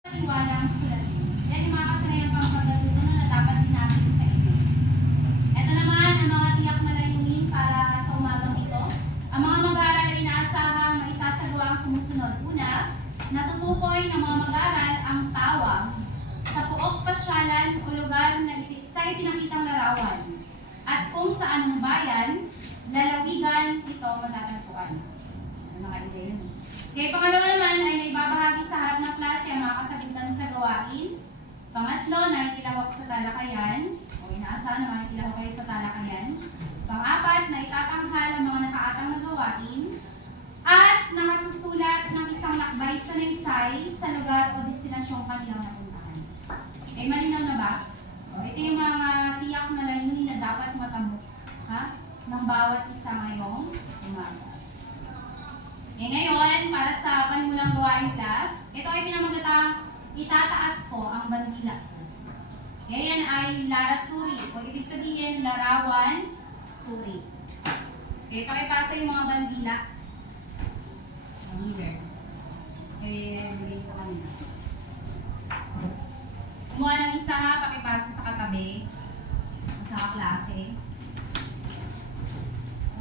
Iwalang sulatin. Yan yung mga kasanayang pampagatuto na dapat natin sa inyo. Ito naman ang mga tiyak na layunin para sa umagang ito. Ang mga mag-aaral ay inaasahang maisasagawa ang sumusunod. Una, natutukoy ng mga mag-aaral ang tawag sa pook pasyalan o lugar na sa ipinakitang larawan at kung sa anong bayan, lalawigan ito matatagpuan. Ano nakalagay yun? Okay, pangalawa naman ay naibabahagi sa harap ng klase ang mga kasagutan sa gawain. Pangatlo, nakitilawak sa talakayan o inaasahan na makitilawak kayo sa talakayan. Pang-apat, na itatanghal ang mga nakaatang na gawain. At nakasusulat ng isang lakbay sa naysay sa lugar o destinasyong kanilang napuntahan. Okay, malinaw na ba? O, ito yung mga tiyak na layunin na dapat matamo ng bawat isa ngayong umaga. E ngayon, para sa panimulang gawain class, ito ay pinamagatang itataas ko ang bandila. E yan ay Lara-Suri, o ibig sabihin larawan, suri. E pakipasa yung mga bandila. Ang leader. Bigay sa kanila. Kumuha ng isa ha, pakipasa sa katabi. Sa klase.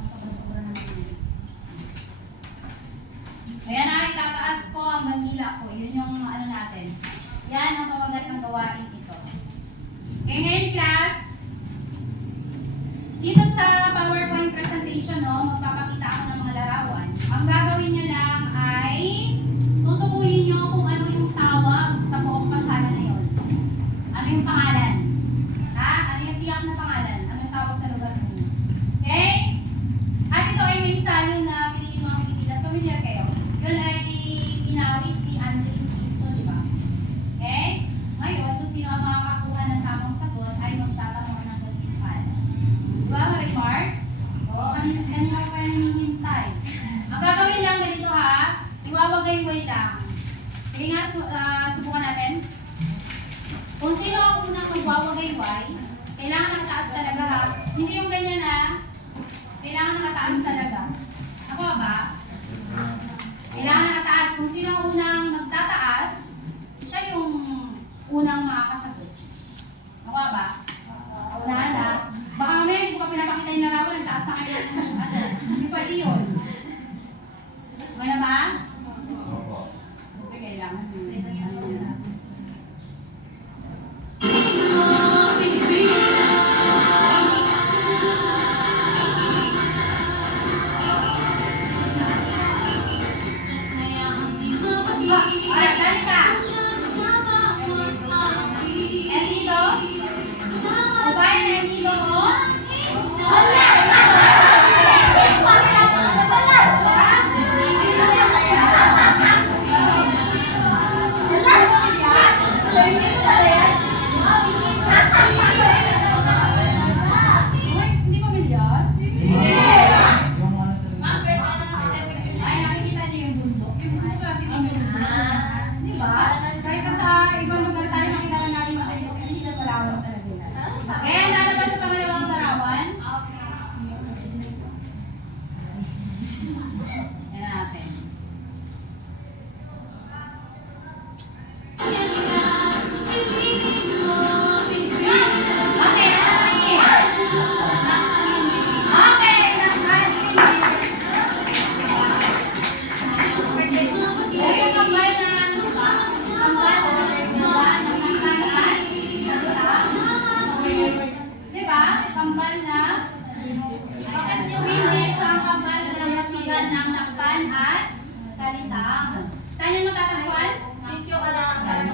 Sobra-sobra naman yun. Ayan na, itataas ko ang bandila ko. Yun yung ano natin. Yan ang pamagat ng gawain ito. Okay, ngayon class, dito sa PowerPoint presentation, magpapakita ako ng mga larawan. Ang gagawin nyo lang ay tutukuyin nyo kung ano yung tawag sa buong pasyalan na yun. Ano yung pangalan? Ano yung tiyak na pangalan? Ano yung tawag sa lugar nyo? Okay? At ito ay may salyo na pinili mga Pilipinas. Familiar kayo? Yun ay inawit ni Angeline Quinto, di ba? Okay? Ngayon, kung sino ang makakakuha ng tamang sagot ay magtatanong ng gagawin. Di ba, Marimar? Oo, kanina ko yung hinihintay. Ang gagawin lang ganito ha, iwawagay-way lang. Sige nga, subukan natin. Kung sino ang unang magwawagay-way, kailangan nakataas talaga ha. Hindi yung ganyan ha. Kailangan nakataas talaga. Ako ba? Kailangan nakataas. Kung sino ang unang magtataas, siya yung unang makakasagot. Ako ba? Unahan na. Baka mamaya hindi ko pa pinapakita yung larawan, nagtaas sa kanya. Hindi pwede yun. Okay na ba? Okay, kailangan.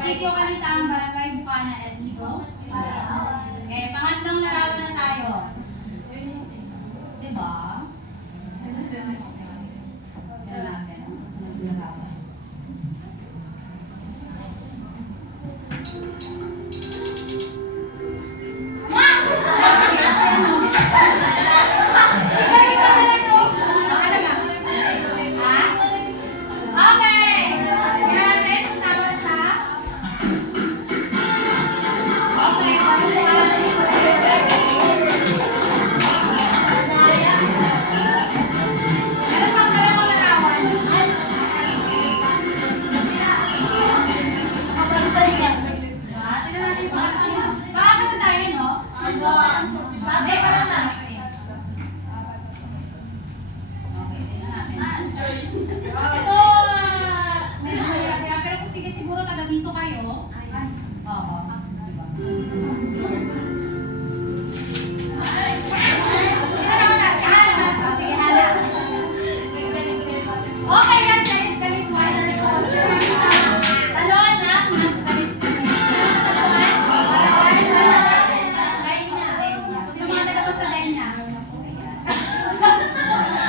Sitio Kalitang, Barangay Bukana, Ednico. Okay, pangatlong larawan na tayo. Diba? Yan natin ang susunod na larawan. tayo. Oo. Sige, hala. Okay, yan. Galit mo. Talon na. Sino mga taga sa Denya?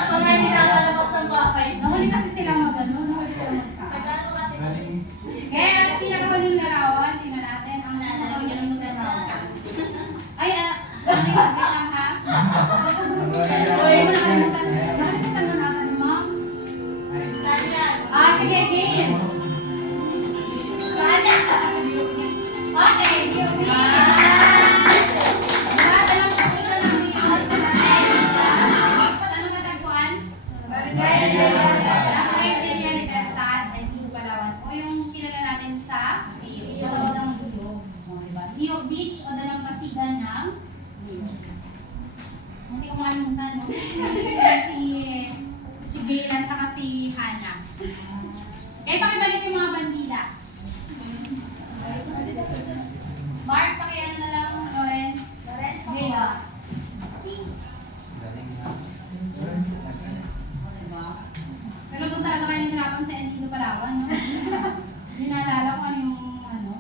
Mga hindi nakalabas ng bahay. Nahuli kasi sila mag-ano. Nahuli sila magkakas. Kaya ang pinakahuling larawan, tingnan natin ang pinakahuling larawan. Ay, sabi lang ha. Uy, nakalimutan mo naman, ma'am. Sige, game. Okay, game. Diba, dalang pasira ng video sa natin. Saan mo natagpuan? Barangay Villa Libertad, Antigo, Palawan. O yung kilala natin sa Dalawa ng Diyog. Diyog Beach o Dalampasigan ng hindi ko makalimutan, no? Si Bella at saka si Hannah. Kaya pakibalik yung mga bandila. Mark, pakiano na lang, Lawrence. Bella. Pero kung talaga kayo nahirapan sa Antigo, Palawan, no? Hindi naalala ko ano yung ano.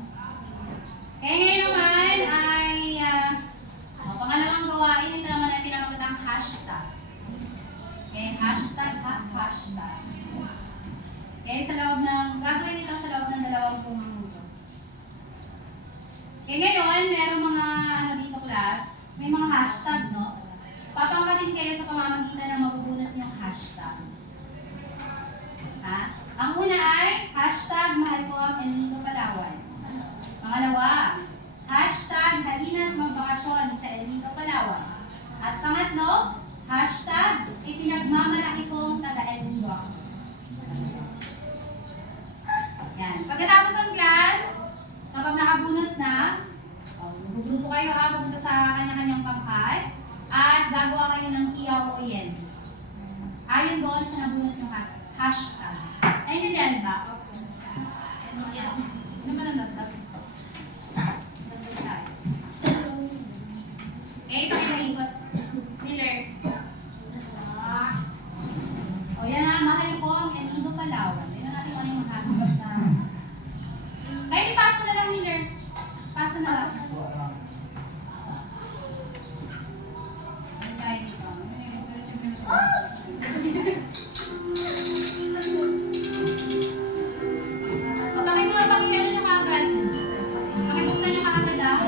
Kaya ngayon naman ay pangalawang gawain, ito naman ay pinamagatang hashtag. Okay, hashtag at hashtag. Okay, sa loob ng, gagawin nila sa loob ng 20 minuto. Okay, ngayon, meron mga ano dito class, may mga hashtag, no? Papangkatin kayo sa pamamagitan ng mabubunot niyong hashtag. Ha? Ang una ay hashtag mahal ko ang Antigo, Palawan. Pangalawa, hashtag halina't magbakasyon sa Antigo, Palawan. At pangatlo, hashtag ipinagmamalaki kong taga-Antigo ako. Yan. Pagkatapos ng class, kapag nakabunot na, magugrupo kayo pupunta sa kanya-kanyang pangkat at gagawa kayo ng kiyaw o yen. Ayon doon sa nabunot yung hashtag. Naintindihan ba? Yan. Ano ba ang dagdag? Okay, pakikot. Miller. O yan ha, mahal ko ang Antigo, Palawan. Tignan natin kung ano yung maghahanap na. Kaya pasa na lang, Miller. Pasa na lang. Ano tayo dito? Pakibuksan nyo kaagad. Pakibuksan nyo kaagad ah.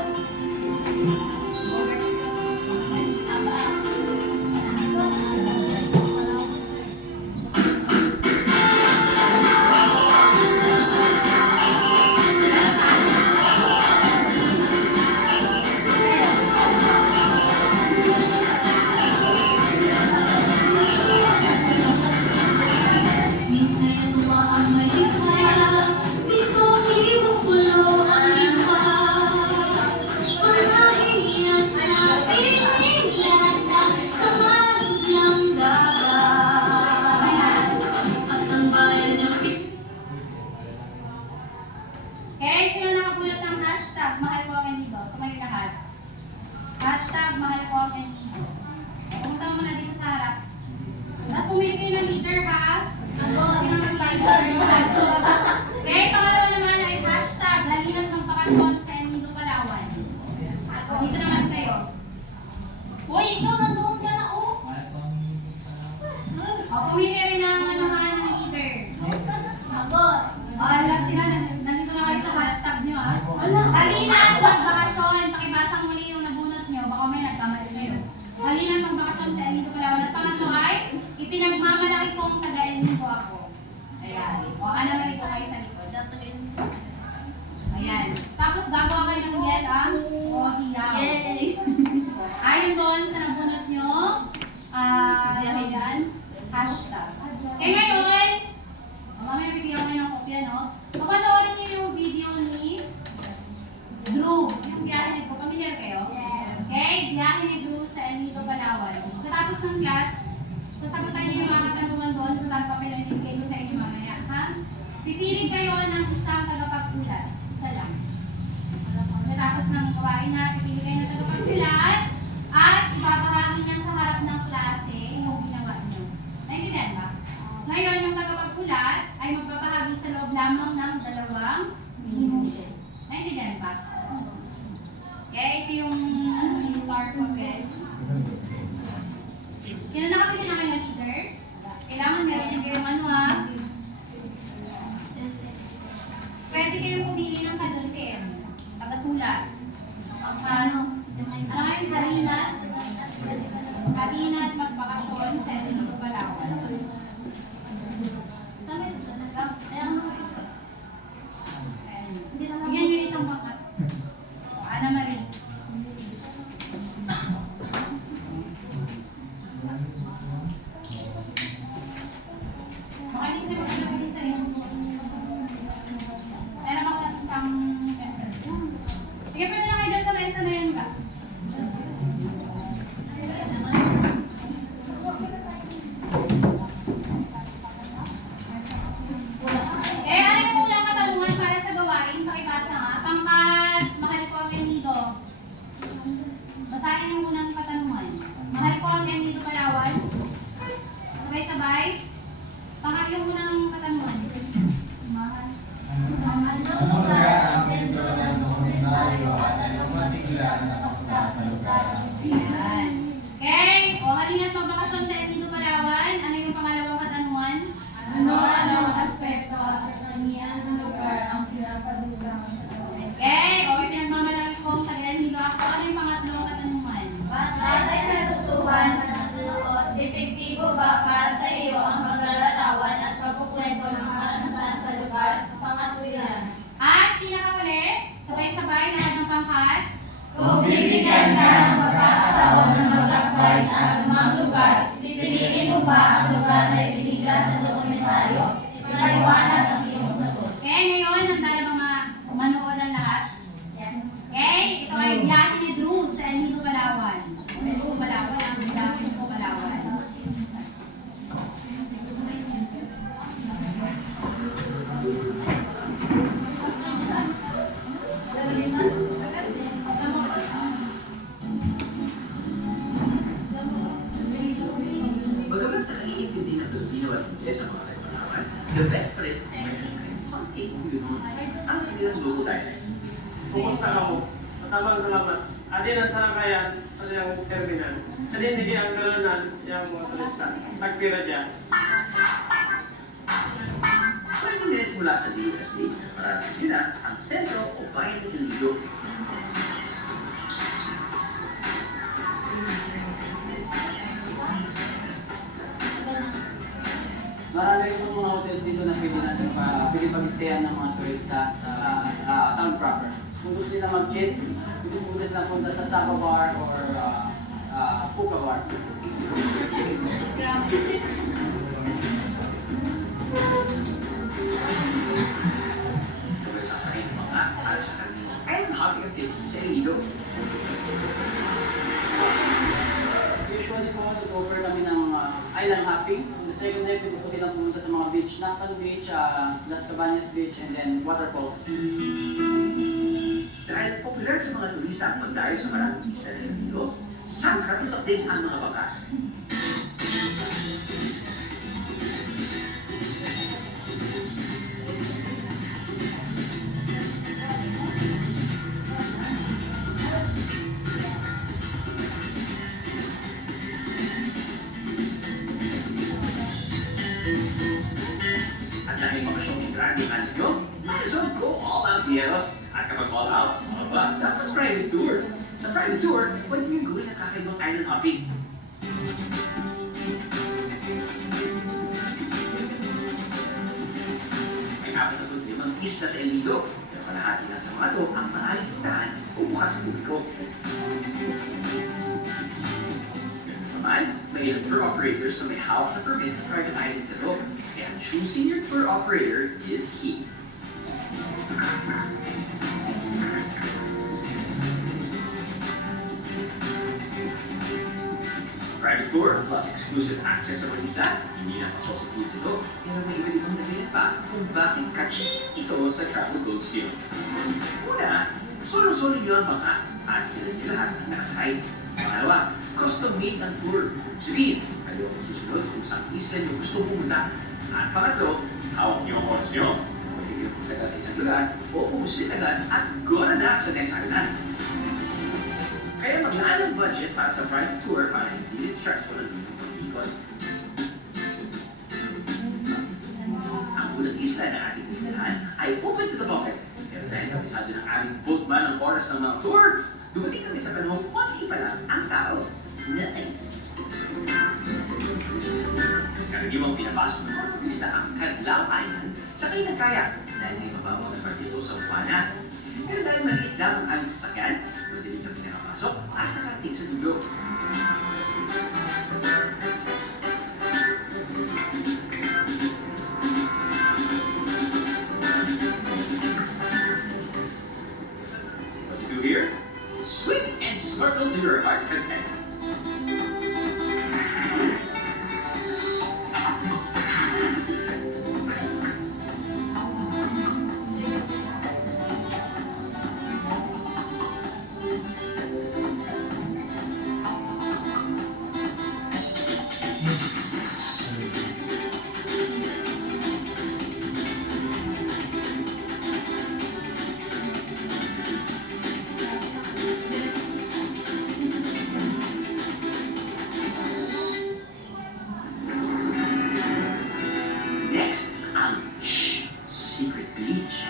Okay, sino nakabulat ng hashtag mahal ko ang Antigo? Tumayo lahat. Hashtag mahal ko ang Antigo. Pumunta mo muna dito sa harap. Tapos pumili kayo ng leader ha. Sino mag-leader? Okay, pangalawa naman ay hashtag halina't magpakasyon sa Antigo, Palawan. Dito naman kayo. Uy, ikaw nandoon ka na oh. Pumili rin ng ng leader. Ala sila, nandito na kayo sa hashtag nyo ha. Halina't magbakasyon. Pakibasang muli yung nabunot nyo. Baka may nagkamali kayo. Halina't magbakasyon sa Antigo, Palawan. At pangatlo ay, ipinagmamalaki kong taga-Antigo ako. Ayan. O, naman ito kayo sa likod. Ayan. Tapos gagawa kayo ng yet ang o hiyaw. Ayon doon sa nabunot nyo, ayan, hashtag. Kaya ngayon, mamaya bibigyan ko na ng kopya, no? Papanoorin niyo yung video ni Drew. gawain na, pipili kayo ng tagapagsulat at ibabahagi niya sa harap ng klase yung ginawa niyo. Naintindihan ba? Ngayon, yung tagapagsulat ay magbabahagi sa loob lamang ng 2 minuto. Naintindihan ba? Okay, ito yung part ko, okay? Sino nakapili na kayo ng leader? Kailangan meron din kayong ano ha? Pwede kayong pumili ng kadultim. Tagasulat. Ano ngayon? Halina't? Halina't magbakasyon sa Enrico Palawan. Bigyan nyo yung isang pakat. Ana Marie. Makinig sila sa labi sa inyo. Alam ako ng isang... Sige, pwede na kayo dyan sa mesa na yun ba? Ano yung unang katanungan para sa gawain? Pakibasa nga. Pangkat, mahal ko ang Enido. Basahin yung unang katanungan. Mahal ko ang Enido Palawan. Sabay-sabay. Pangkat yung unang katanungan. Mahal. Ano lugar ang sentro ng komentaryo at anong matiglan na paksa sa lugar? Ayan. Okay. O, halina't magbakasyon sa Enido Palawan. Ano yung pangalawang katanungan? Ano-anong aspekto at katangian ng lugar ang pinapadulang sa lugar? Okay. O, pinagmamalaki kong taga-Enido ako. Ano yung pangatlong katanungan? Batay sa tutuban sa natutuot, epektibo ba para sa iyo ang paglalarawan at pagkukwento ng karanasan sa lugar? Pangatluyan. At pinakahuli, sabay-sabay lahat ng pangkat. Kung bibigyan ka ng pagkakataon na maglakbay sa anumang lugar, pipiliin mo ba ang lugar na ibinigay sa dokumentaryo? Ipaliwanag ang iyong sagot. Okay, ngayon, handa na ba manood ang lahat? Okay, ito ay biyahe ni Drew sa Enido Palawan. Enido Palawan, ang biyahe ni Palawan. Bagamat nakaiintindi ng Pilipino at Ingles ang mga kailangan, the best pa rin ay may konting yun ang kanilang local dialect. Kumusta ako? Matabang salamat. Adin ang sarakayan, ano yung terminal. Adin hindi ang galanan, yung mga turista. Tagpira dyan. 20 minutes mula sa DUSD, maraming yun ang sentro o bayan ng Iloilo. Marami pong mga hotel dito na pwede natin pwede pag-stayan ng mga turista sa town proper. Kung gusto nila mag-chill, pwede po nila punta sa Sapa Bar or Puka Bar. Ito ay sasakay ng mga para sa kanilang island hopping activity sa Iloilo. Usually po nag-offer kami ng island hopping. On the second day, pwede po silang pumunta sa mga beach, Nakpan Beach, Las Cabañas Beach, and then waterfalls. Dahil popular sa mga turista ang magdayo sa maraming isla ng Iloilo, sangkar tutok din ang mga baka. At dahil makasyong grande ang nyo, might as well go all out, Dieros. At kapag all out, mga ba, dapat private tour. Sa private tour, pwede nyo gawin ang kakaibang island hopping. May 45 isla sa El Nido, pero kalahati na sa mga ito ang maaaring puntahan o bukas sa publiko. Naman, may ilang tour operators na may hawak na permit sa private islands ito. Kaya choosing your tour operator is key. Private tour plus exclusive access sa mga isa, hindi na pasok sa feeds ito, pero may iba-ibang dahilan pa kung bakit kaching ito sa travel goals yun. Una, Solo-solo nyo ang bangka at kailan nyo lahat ang nakasakay. Pangalawa, custom-made ang tour. Sabihin, kayo ang susunod kung saan isla nyo gusto pumunta. At pangatlo, hawak nyo ang oras nyo. Pwede kayo magtagal sa isang lugar o pumuslit agad at gona na sa next island. Kaya maglaan ng budget para sa private tour para hindi din stressful ang inyong pag-ikot. Ang unang isla na ating pinuntahan ay open to the public. Pero dahil kabisado ng aming boatman ang oras ng mga tour, dumating kami sa panahon konti pa lang ang tao. Nice! Karaniwang pinapasok ng mga turista ang Kadlaw Island sa kayo ng kayak dahil may mababaw na partito sa Buwana. Pero dahil maliit lang ang aming sasakyan, madali kami nakapasok at nakarating sa dulo. What to do here? Swim and snorkel to your heart's content. Next, ang Secret Beach.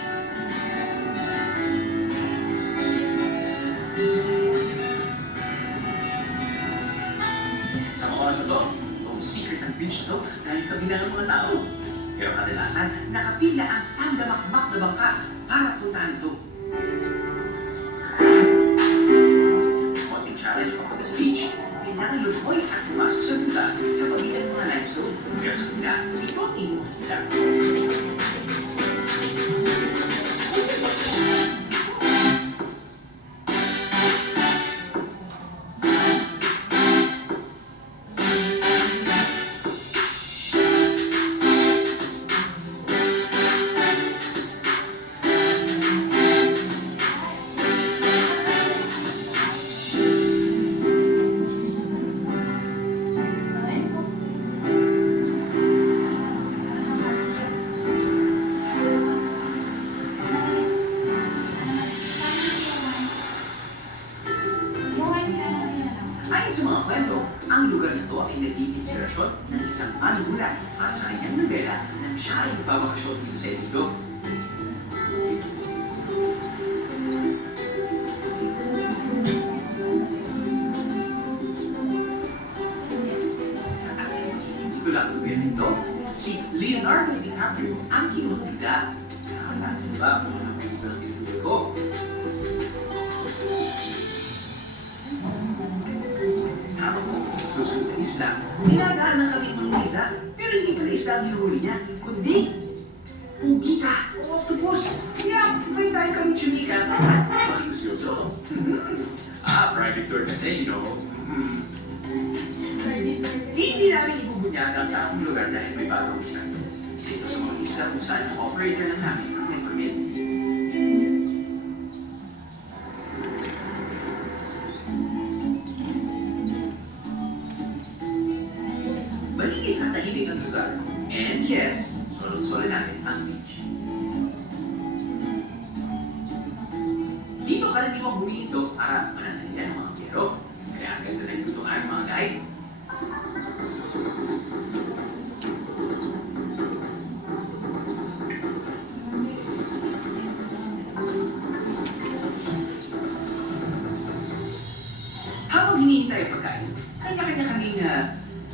Sa mga oras na to, itong secret ng beach na to dahil kabila ng mga tao. Pero kadalasan, nakapila ang sandamakmak na bangka para puntahan ito. Konting challenge papunta sa beach, kailangan lumoy at pumasok sa butas sa pagitan ng mga limestone. Pero sa kabila, ito ang inyong makikita. Ayon sa mga kwento, ang lugar na ito ay naging inspirasyon ng isang manunula para sa kanyang nobela nang siya ay nagbabakasyon dito sa Iloilo. Hindi ko lang lugar nito, si Leonardo DiCaprio ang kinuha nila. Nakakala niyo ba kung ano ang pelikula ng tinutuloy ko? Habang susunod na isla, dinadaan ng kami mga isla, pero hindi pala isla ang hinuhuli niya, kundi pugita o octopus. Kaya may tayo kami tsunika at makiusyoso. Private tour kasi, you know. Hindi namin ibubunyag ang sa akong lugar dahil may bagong isla. Isa ito sa mga isla kung saan ang operator lang namin ang may permit. Malinis at tahimik ang lugar. And yes, solong-solo namin ang beach. Dito karaniwang humihinto para mananalian ang mga biyero. Kaya ang ganda rin itong aming mga guide. Habang hinihintay ang pagkain, kanya-kanya kaming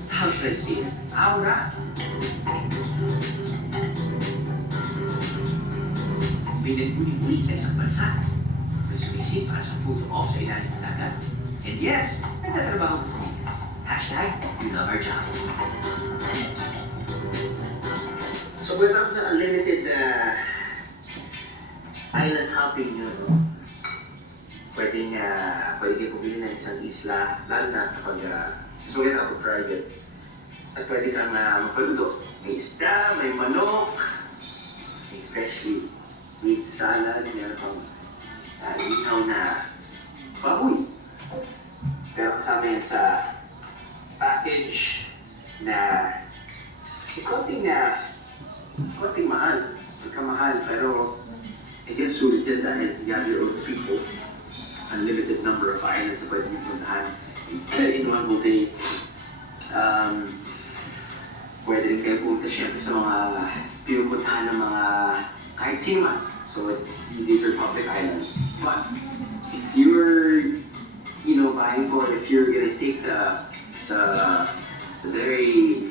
how should I say it? Aura. May nagmuli-muli sa isang bansa. May sumisid para sa photo off sa ilalim ng dagat. And yes, nagtatrabaho po kami. Hashtag, we love our job. So when it comes to unlimited island hopping nyo, no? Pwede kayo pumili ng isang isla, lalo na kapag gusto mo ako private. At pwede kang magpaluto. May isda, may manok, may freshly made salad, meron pang linaw na baboy. Pero kasama yan sa package na konting mahal. Magkamahal, pero I guess sulit yan dahil you have your own people. Unlimited number of islands na pwede nyo puntahan in one whole day. Pwede rin kayo pumunta syempre sa mga pinupuntahan ng mga kahit sino man. So these are public islands. But if you're, buying for, if you're gonna take the very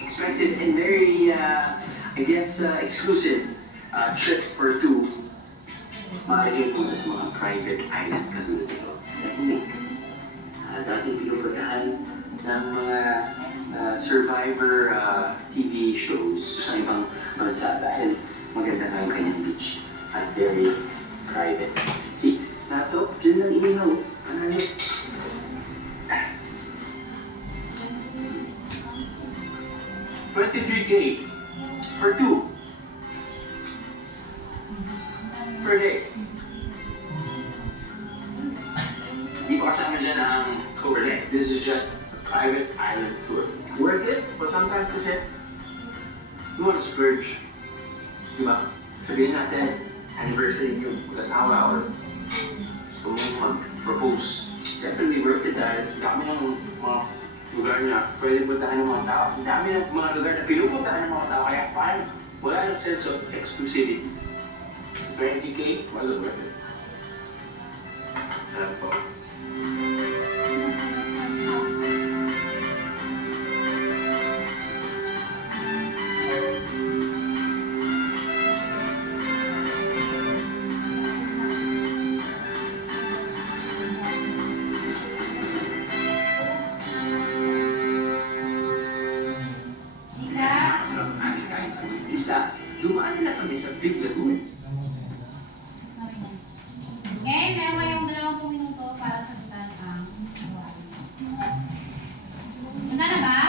expensive and very, exclusive trip for two, maaari kayo punta sa mga private islands katulad nito. Like Lake. Dating pinupuntahan ng mga Survivor TV shows sa ibang bansa dahil maganda na yung kanyang beach at very private. See, nato, dyan lang inihaw. Panalo. 23K for two per day. Hindi pa kasama dyan ang overnight. This is just a private island tour. Worth it? But sometimes kasi, you want to splurge. Diba? Sabihin natin, anniversary yung mag-asawa or gusto mong mag-propose. Definitely worth it dahil dami ng mga lugar na pwede puntahan ng mga tao. Dami ng mga lugar na pinupuntahan ng mga tao. Kaya parang wala ng sense of exclusivity. 20K, well worth it. Alam po. Masarap natin kahit sa mga isla. Dumaan na kami sa Big Lagoon. Okay, meron kayong 20 minuto para sagutan ang Handa na ba?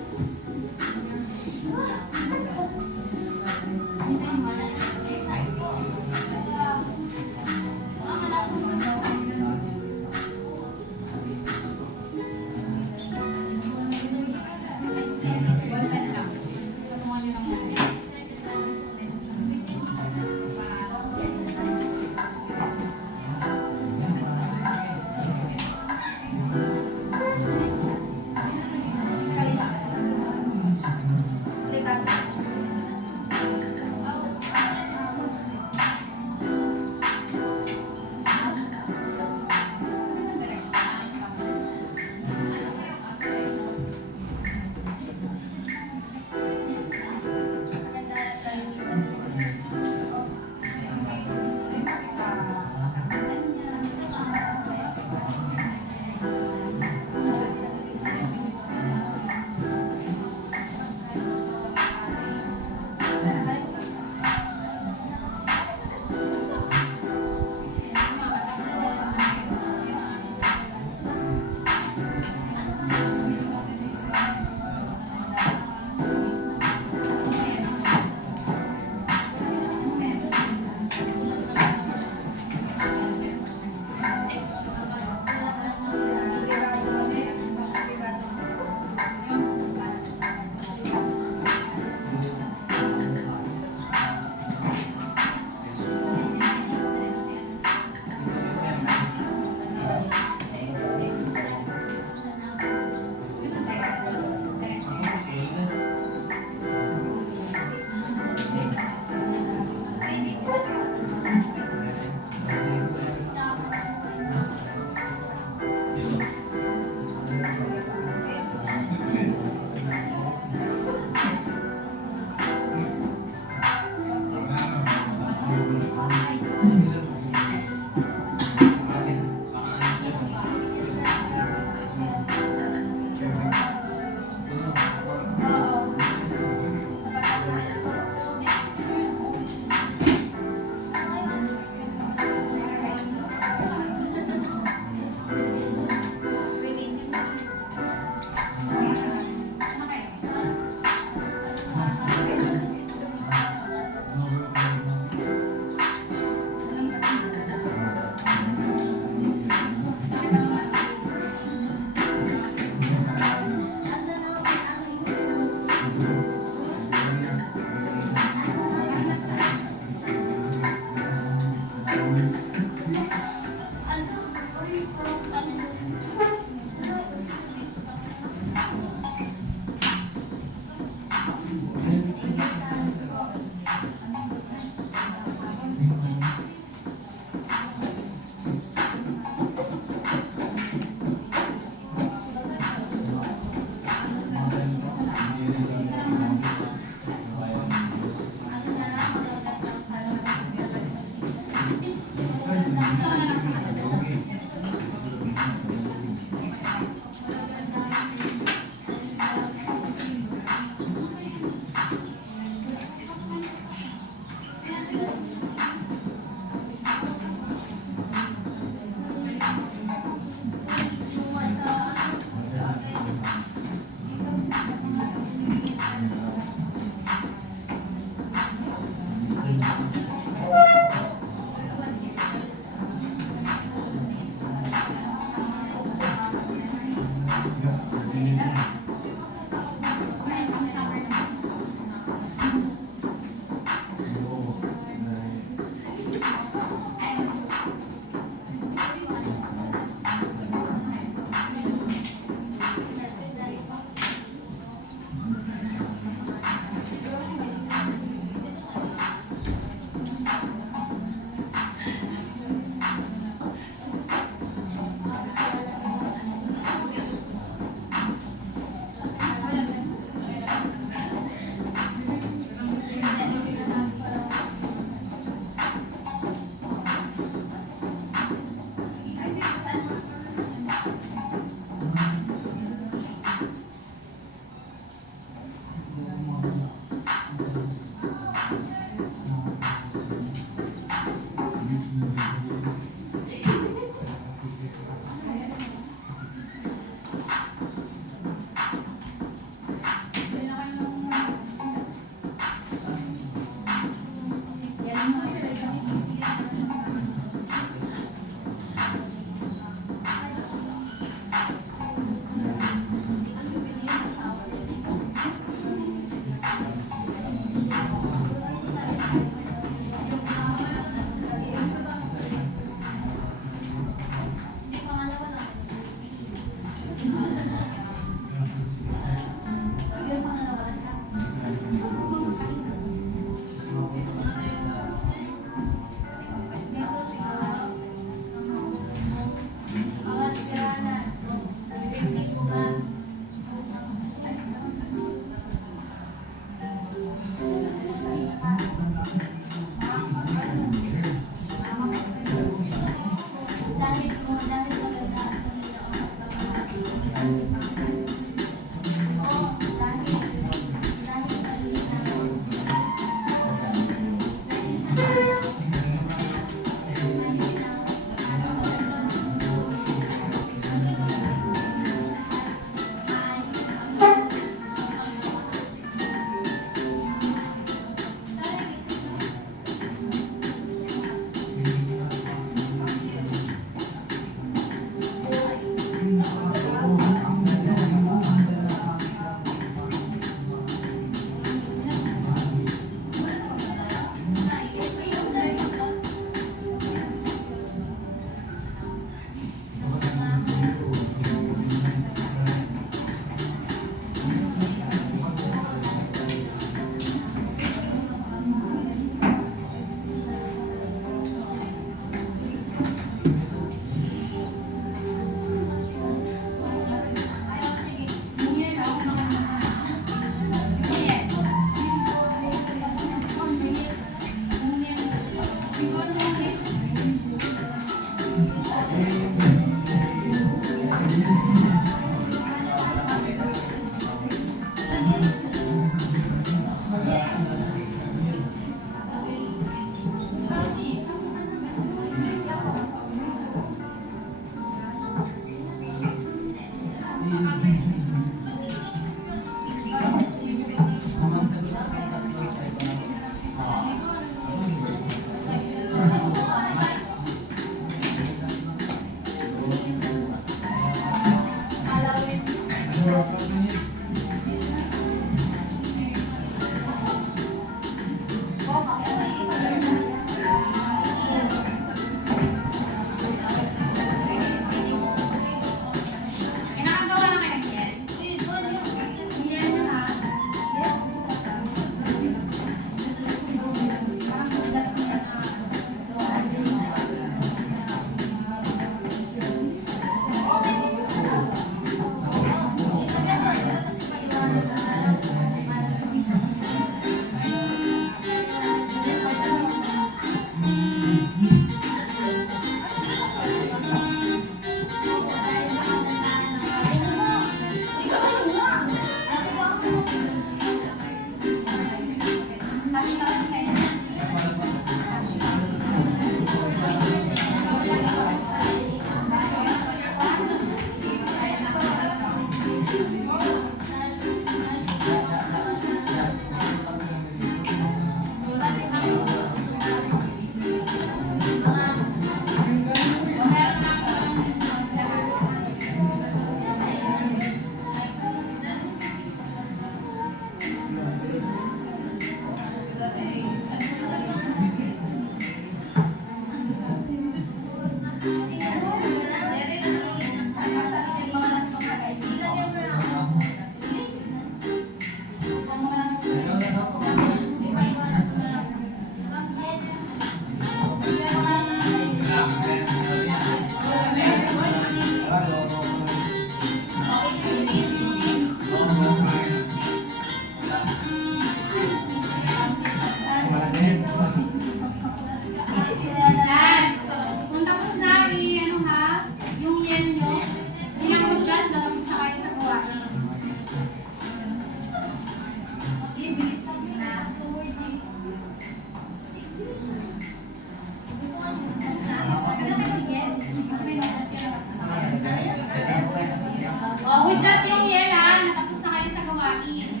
Hudyat yung yel ha, natapos na kayo sa gawain.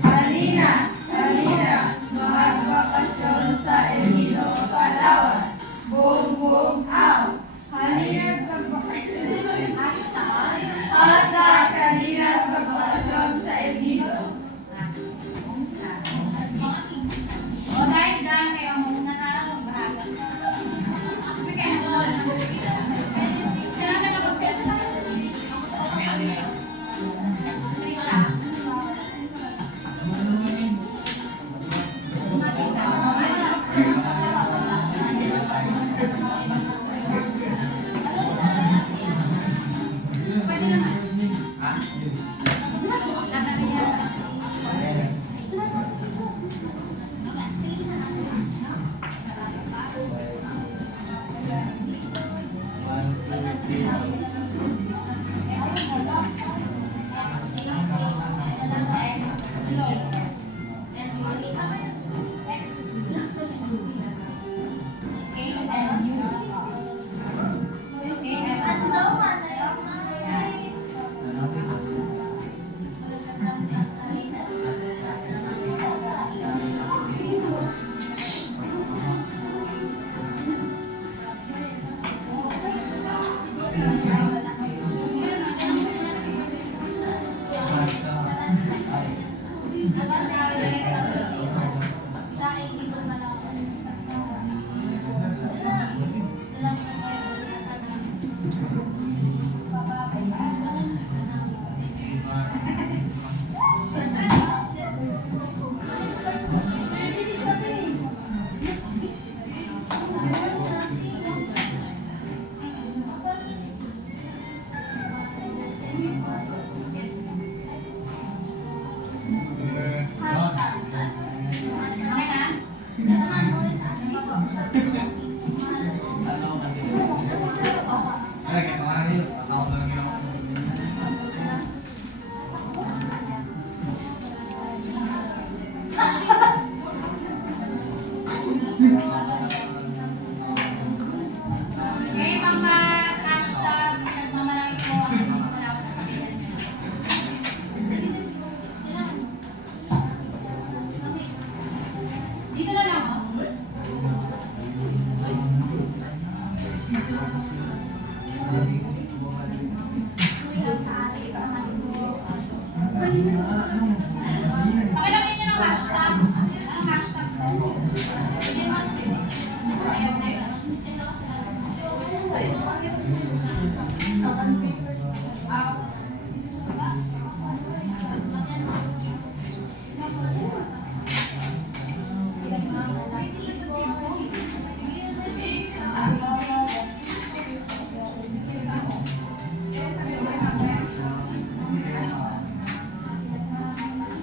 Halina, halina, magbakasyon sa El Nido, Palawan. Boom, boom, out. Halina, magbakasyon. Hashtag halina, magbakasyon sa El Nido. O dahil dyan, kayo muna na magbahaga. Sila na nag-obsess. Trisha. Pwede naman. Sabi niya. Okay, mga hashtag pinagmamalaki ko ang malawat na kabilan niya. Dito na lang, oh. Pakilagay niyo ng hashtag. Anong hashtag po?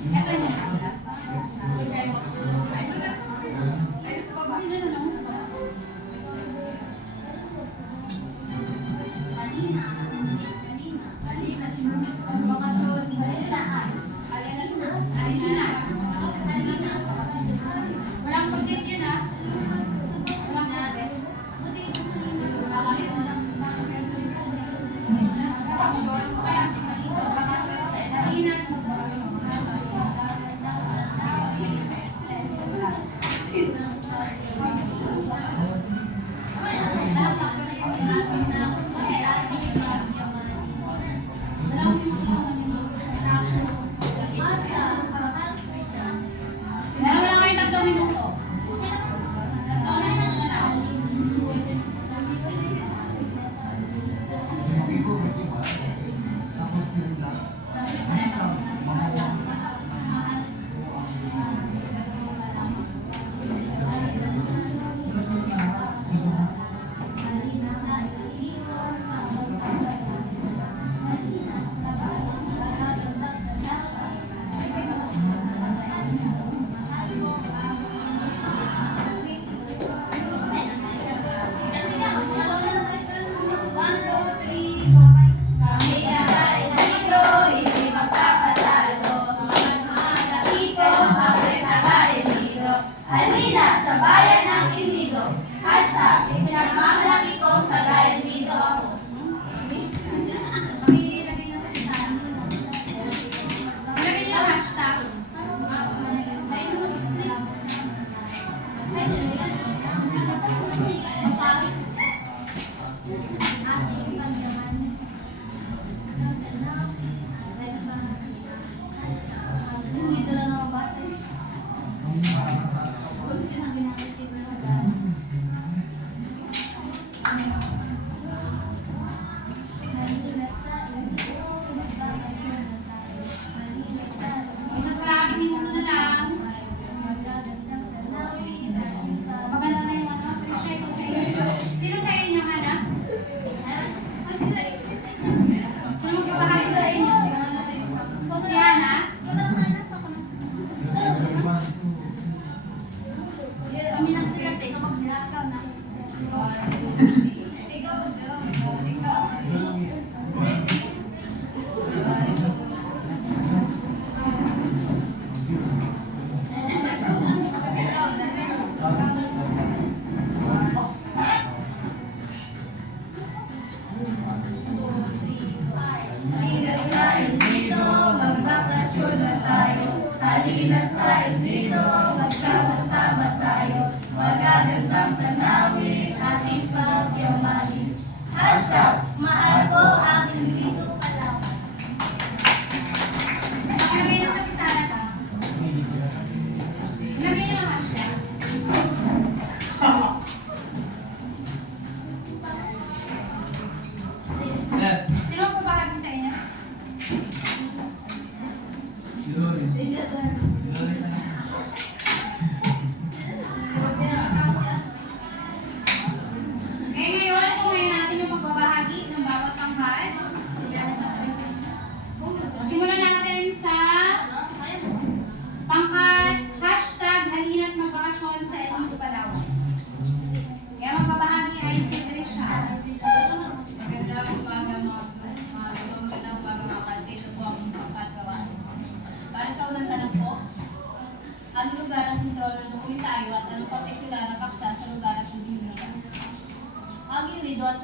Ito yun na sila. Walang budget yun ah. Walang budget. Meron lang kayo 3 minuto. 3 minuto na lang.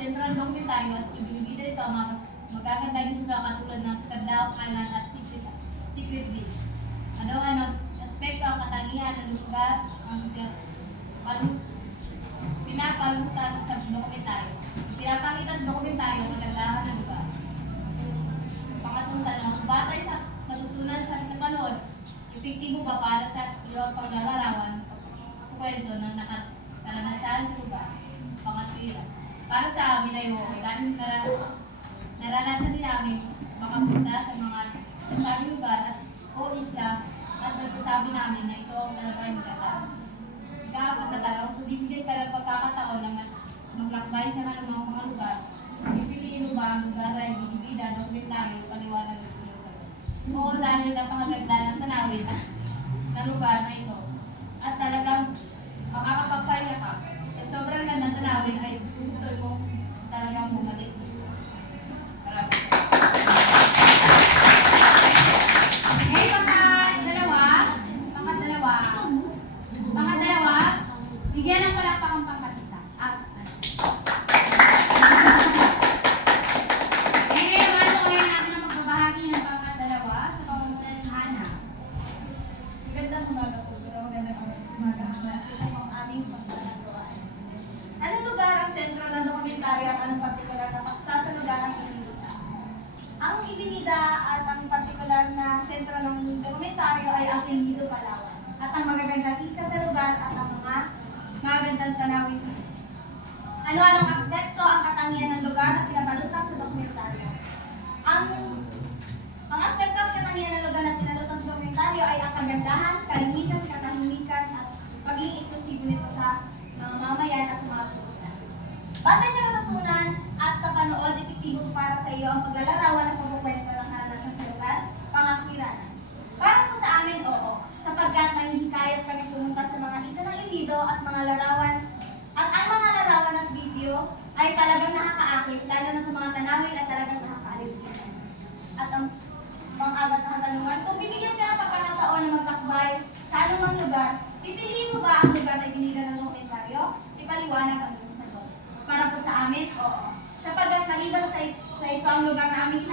sentro ng dokumentaryo at ibinibida ito ang mga magagandang isla katulad ng Kadlaw Island at Secret Beach. Ano aspekto ang katangian ng lugar ang pinapalutan sa dokumentaryo. Pinapakita sa dokumentaryo ang kagandahan ng lugar. Pangatlong tanong, batay sa natutunan sa napanood, epektibo ba para sa iyong paglalarawan sa kwento ng karanasan sa lugar? Pangatwira, para sa amin ay okay, dahil naranasan din namin makapunta sa mga sabing lugar at o isla at nagsasabi namin na ito ang talaga yung maganda. Ika-apat na tanong, kung bibigyan ka ng pagkakataon na maglakbay sa mga lugar, pipiliin mo ba ang lugar ay binibida, dokumentaryo, paliwanag ng iyong sagot? Oo, dahil napakaganda ng tanawin na lugar na ito. At talagang makakapagpahinga ka. Sa sobrang ganda ng tanawin ay gusto mo talagang bumalik dito. Maraming Okay, pangadalawa, bigyan ng palakpakang pangkatisa. Pasok ngayon natin ang magbabahagi ng pangadalawa sa pamumunan ni Hana. Magandang umaga po, pero magandang umaga ang aming paglalagawaan. Anong lugar ang sentro ng dokumentaryo at anong partikular na paksa sa lugar ang ibinida? Ang ibinida at ang partikular na sentro ng dokumentaryo ay ang El Nido, Palawan. At ang magagandang isla sa lugar at ang mga magagandang tanawin. Ano-anong aspekto ang katangian ng lugar na pinapalutang sa dokumentaryo? Ang aspekto at katangian ng lugar na pinalutang sa dokumentaryo ay ang kagandahan, kalinisan, katahimikan at pagiging inklusibo nito sa mga mamayan at sa mga turista. Batay sa natutunan at kapanood, epektibo para sa iyo ang paglalarawan at pagkukwento ng karanasan sa lugar, pangatwiranan. Para po sa amin, oo, sapagkat may hikayat kami pumunta sa mga isla ng El Nido at mga larawan, at ang mga larawan at video ay talagang nakakaakit, lalo na sa mga tanawin at talagang nakakaalibigyan. At ang pang-apat na katanungan, kung bibigyan ka ng pagkakataon na magtakbay sa anumang lugar, pipiliin mo ba ang lugar na ibinida ng dokumentaryo? Ipaliwanag ang iyong sagot. Para po sa amin, oo. Sapagkat maliban sa ito ang lugar na aming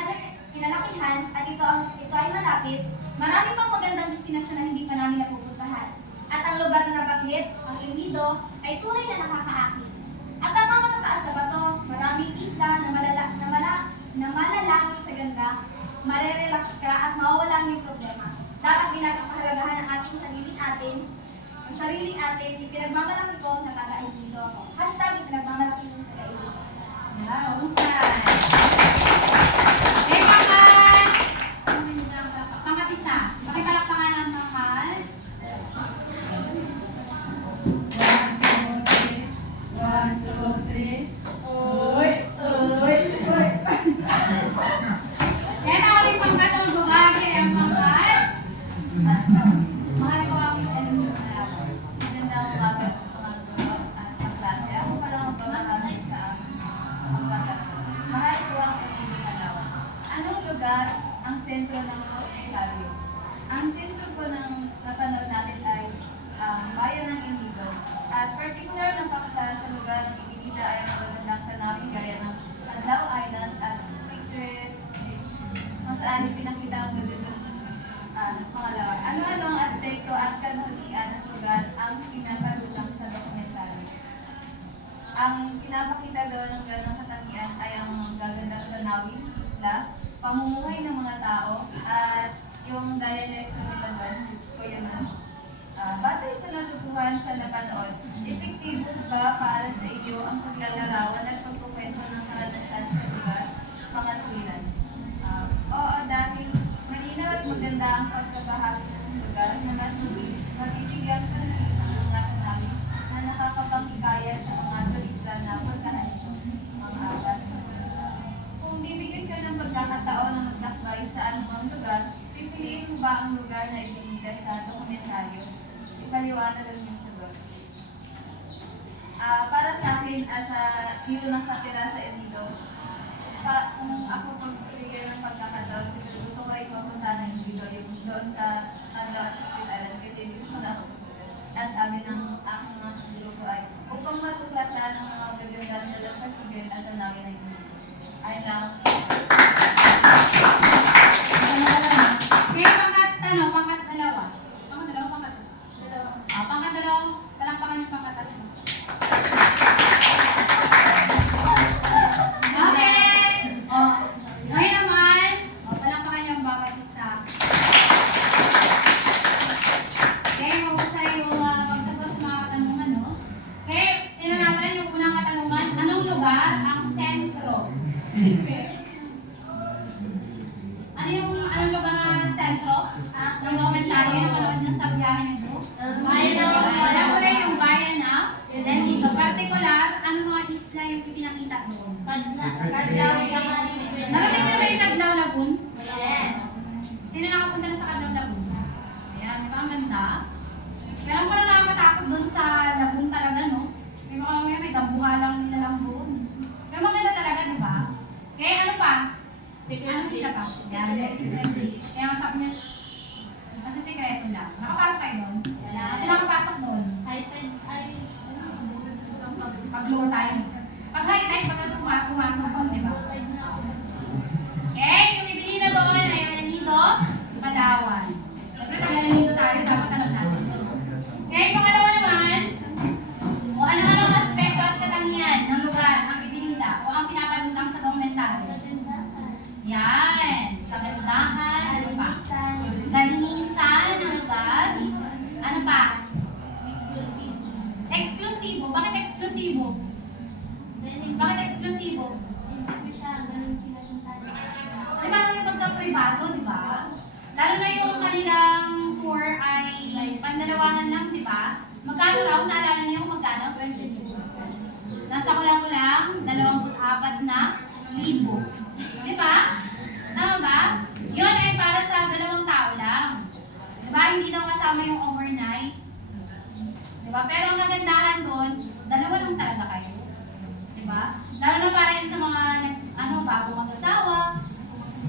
kinalakihan at ito ay malapit, marami pang magandang destinasyon na hindi pa namin napupuntahan. At ang lugar na nabanggit, ang El Nido, ay tunay na nakakaakit. At ang mga matataas na bato, maraming isla na malalangit sa ganda, marerelax ka at mawawala ang iyong problema. Dapat din natin pahalagahan ang ating sariling atin, ipinagmamalaki ko na taga-El Nido ako. Hashtag ipinagmamalaki ko na taga-El Nido. Yeah, husay. Okay, pangatisa. Pakipalakpakan ang mahal. One, two, three. Oy! Yan ang ulit pangkat ang magbabagi ang mahal. Mahal ko ang Magandang umaga po mga kaklase. Ako pala magbabahagi sa pagbabaga. Mahal ko ang El Nido, Palawan. Anong lugar ang sentro ng dokumentaryo? Ang sentro po ng napanood natin ay bayan ng El Nido. At particular na paksa sa lugar ng ibinida ay ang magandang tanawin gaya ng Kadlaw Island at Secret Beach. Kung saan ipinakita ang magandang pangalawa. Ano-ano ang aspekto at katangian ng lugar ang pinapalutang sa dokumentaryo? Ang pinapakita doon ng ganong katangian ay ang mga gagandang tanawin, isla, pamumuhay ng mga tao, at yung dialect nila doon, ko yun nun. Batay sa natutuhan sa napanood, epektibo ba para sa iyo ang paglalarawan at pagkukwento ng karanasan sa lugar, pangatwiran? Oo, dahil malinaw at maganda ang pagkabahagi ng lugar na mabibigyan pa rin ang mga tanawin na nakakapangkikaya sa mga turista na puntahan ito. Mga apat. Kung bibigyan ka ng pagkakataon na maglakbay sa anumang lugar, pipiliin mo ba ang lugar na ibinida sa dokumentaryo? Ipaliwanag ang iyong sagot. Para sa akin, dito nakatira sa El Nido, kung ako pagbibigyan ng pagkakataon, siguro gusto ko rin mapunta ng El Nido, yung doon sa Kadlaw at Secret Island, kasi dito ko na mapunta. At sabi ng aking mga grupo ay, upang matuklasan ang mga magagandang dalang good until now yun ay ayun lang. Kaya pangkat-dalawa. Pangkat-dalawa. Palakpakan yung pangkat-dalawa. Okay! Ngayon naman, palakpakan yung bawat isa. Okay, mahusay yung pagsagot sa mga katanungan, no? Okay, tingnan natin yung unang katanungan. Anong lugar ang sentro? Anong lugar ang sentro? Ng komentaryo na manood nyo sa biyahe nito? Siyempre yung bayan na. Then dito, particular, anong mga isla yung ipinakita doon? Narating nyo ba yung Kadlaw Lagoon? Yes. Sino nakapunta na sa Kadlaw Lagoon? Ayan, di ba ang ganda? Kaya pala nakakatakot doon sa lagoon talaga, no? May mga may dambuha lang nila lang doon. Pero maganda talaga, di ba? Okay, ano pa? Anong isla pa? Yan, Secret Beach. Kaya masabi niya, shhh. Kasi sikreto lang. Nakapasok kayo doon? Sino nakapasok doon? Pag low tide. Pag high tide, pag pumasok doon, di ba? Okay, yung bibili na doon ay Aranito, Palawan. Siyempre, pag Aranito tayo, dapat alam natin. Okay, pangalawa naman, o ano-anong aspekto at katangian ng lugar ang ibinida o ang pinapalutang sa dokumentaryo. Yan, kagandahan, ano pa? Kalinisan ng lugar. Ano pa? Eksklusibo. Bakit eksklusibo? Bakit eksklusibo? Di ba yung pagka-privado, di ba? Lalo na yung kanilang tour ay pandalawahan lang, di ba? Magkano raw? Naalala niyo kung magkano? Nasa kulang-kulang 24,000. Di ba? Tama ba? Yun ay para sa 2 tao lang. Di ba? Hindi daw kasama yung overnight. Di ba? Pero ang kagandahan doon, 2 lang talaga kayo. Di ba? Lalo na para yan sa mga bago mag-asawa,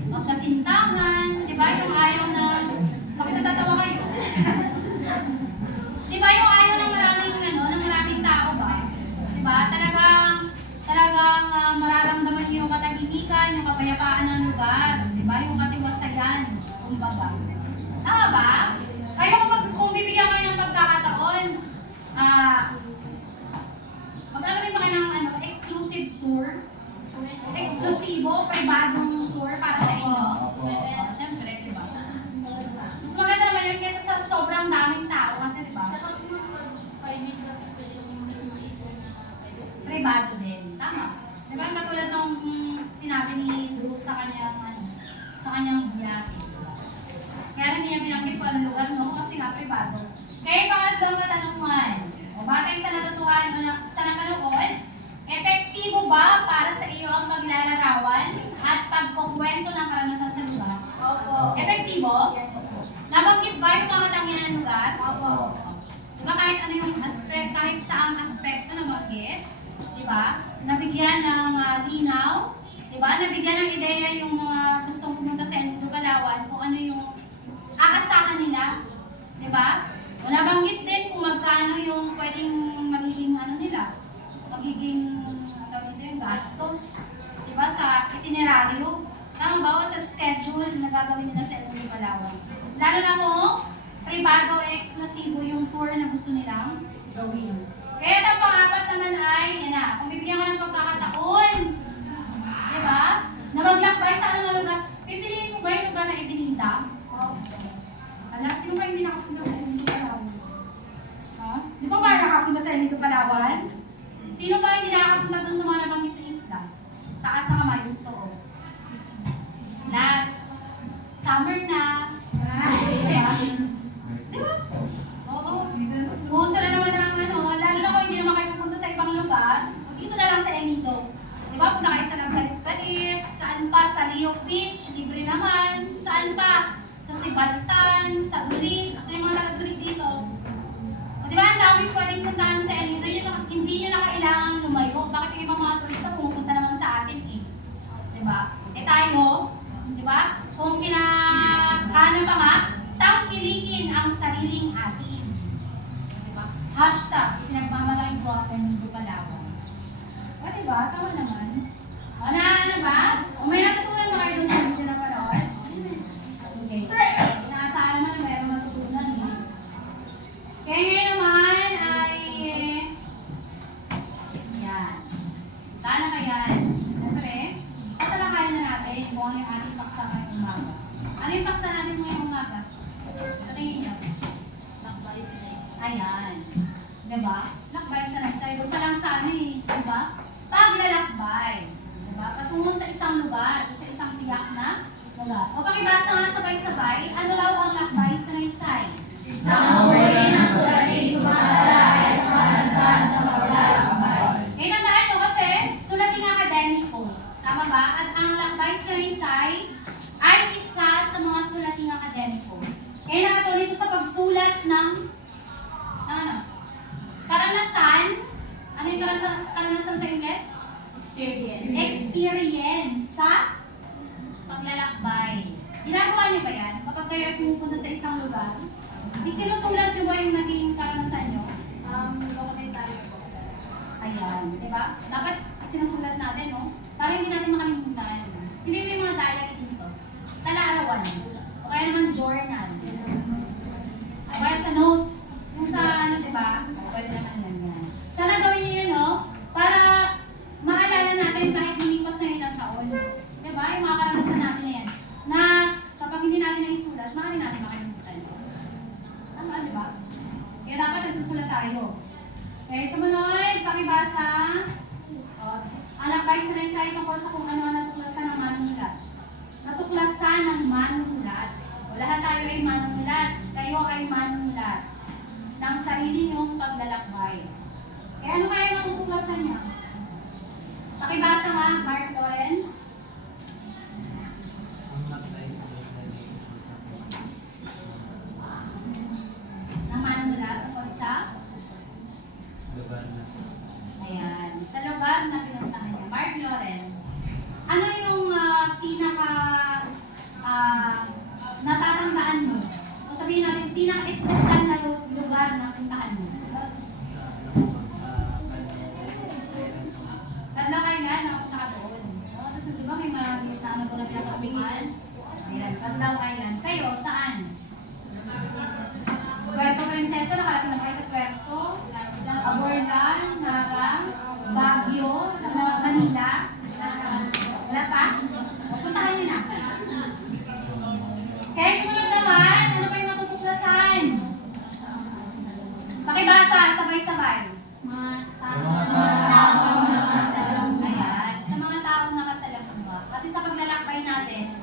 magkasintahan, di ba? Yung ayaw na, bakit natatawa kayo? Di ba yung ayaw ng maraming tao ba? Di ba? Talagang mararamdaman niyo yung katahimikan, yung kapayapaan ng lugar, di ba? Yung katiwasayan, kumbaga. Tama ba? Kayo kung bibigyan kayo ng pagkakataon, mag-ano rin ba kayo ng exclusive tour? Eksklusibo, pribadong tour para sa inyo? Siyempre, di ba? Mas maganda naman yun kaysa sa sobrang daming tao kasi, di ba? Pribado din. Tama. Di ba yung katulad nung sinabi ni Drew sa kanyang biyahe. Kaya hindi niya pinanggit kung anong lugar, no? Kasi nga pribado. Kaya pangatlong katanungan. O batay sa natutuhan sa napanood, epektibo ba para sa iyo ang paglalarawan at pagkukwento ng karanasan sa lugar? Opo. Epektibo? Nabanggit ba yung mga tangian ng lugar? Opo. Diba kahit ano yung aspect, kahit saang aspekto na banggit, diba? Nabigyan ng linaw, diba? Nabigyan ng ideya yung mga gustong pumunta sa Enito Palawan kung ano yung aasahan nila, diba? O nabanggit din kung magkano yung pwedeng magiging yung gastos, diba? Sa itineraryo, tama ba? O sa schedule na gagawin nila sa Enito Palawan. Lalo na kung privado o eksklusibo yung tour na gusto nilang gawin. Kaya ang pang-apat naman ay, yan na, kung bibigyan ka ng pagkakataon, diba? Na maglakbay sa anong lugar, pipiliin mo ba yung lugar na ibinida? Ala, sino ba hindi nakapunta sa Enito Palawan? Ha? Di ba ba nakapunta sa Enito Palawan? Sino ba hindi nakapunta dun sa mga nabanggit na isla? Taas sa kamay, yung too. Last, summer na. Diba? Diba? Oo. Uso na naman ang lalo na kung hindi naman kayo pupunta sa ibang lugar, dito na lang sa Enito. Diba? Punta kayo sa Nagkalit-Kalit, saan pa? Sa Leo Beach, libre naman. Saan pa? Sa Sibaltan, sa Dulig. Kasi yung mga taga-Dulig dito. O diba? Ang daming pwedeng puntahan sa Enito. Hindi nyo na kailangan lumayo. Bakit yung ibang mga turista pumupunta naman sa atin eh? Diba? Eh tayo, diba? Kung kinakanan pa nga, tangkilikin ang sariling atin. Diba? Hashtag, pinagmamalaki ko ang Enito Palawan. O, diba? Tama naman. O, ano ba? O, may natutunan ba kayo doon sa video na panood? Okay. Inaasahan naman na mayroong matutunan eh. Kaya ngayon naman ay... Yan. Tala ka yan. Siyempre, tatalakayan na natin kung ano yung ating paksa ngayong umaga. Ano yung paksa natin ngayong umaga? Sa tingin niyo? Ayan. Diba? Lakbay sa nagsay. Doon pa lang sa ano eh. Diba? Paglalakbay. Diba? Patungo sa isang lugar o sa isang tiyak na lugar. O pakibasa nga sabay-sabay, ano raw ang lakbay sa nagsay? Isang huli ng sulating lumakala ay sumalasan sa paglalakbay. Eh, tandaan nyo kasi, sulating akademiko. Tama ba? At ang lakbay sa nagsay ay isa sa mga sulating akademiko. Kaya nakatulad ito sa pagsulat ng ano? Karanasan. Ano yung karanasan sa Ingles? Experience sa paglalakbay. Ginagawa niyo ba yan? Kapag kayo ay pumupunta sa isang lugar, isinusulat niyo ba yung naging karanasan niyo? Dokumentaryo po. Ayan, di ba? Dapat sinusulat natin, no? Para hindi natin makalimutan. Sino yung mga diary dito? Tala-arawan. O kaya naman journal. O kaya sa notes. Yung sa ano, di ba? Pwede naman yan. Sana gawin niyo yun, no? Para maalala natin kahit lumipas na yun ang taon. Di ba? Yung mga karanasan natin na yan. Na kapag hindi natin naisulat, maaari natin makalimutan. Tama, di ba? Kaya dapat nagsusulat tayo. Okay, sumunod, pakibasa. Ang lakbay sa nagsay tungkol sa kung ano ang natuklasan ng manunulat. Natuklasan ng manunulat. O lahat tayo ay manunulat. Kayo ay manunulat ng sarili niyong paglalakbay. Eh ano kaya matutuklasan niya? Pakibasa nga, Mark Lawrence. Ng manunulat tungkol sa? Ayan. Sa lugar na pinuntahan niya. Mark Lawrence. Ano yung natatandaan mo? O sabihin natin, pinaka-espesyal na lugar na pinuntahan mo? Tandang Island, nakapunta ka doon. Tapos di ba may mga tama ko na pinapasukan? Ayan, Tandang Island. Kayo, saan? Puerto Princesa, nakalapit na kayo sa Puerto. Abordan, Narang, Baguio, Manila. Wala pa? Puntahan nyo na. Kaya sumunod naman, ano pa yung matutuklasan? Pakibasa, sabay-sabay. Ayan, sa mga taong nakasalamuha. Kasi sa paglalakbay natin,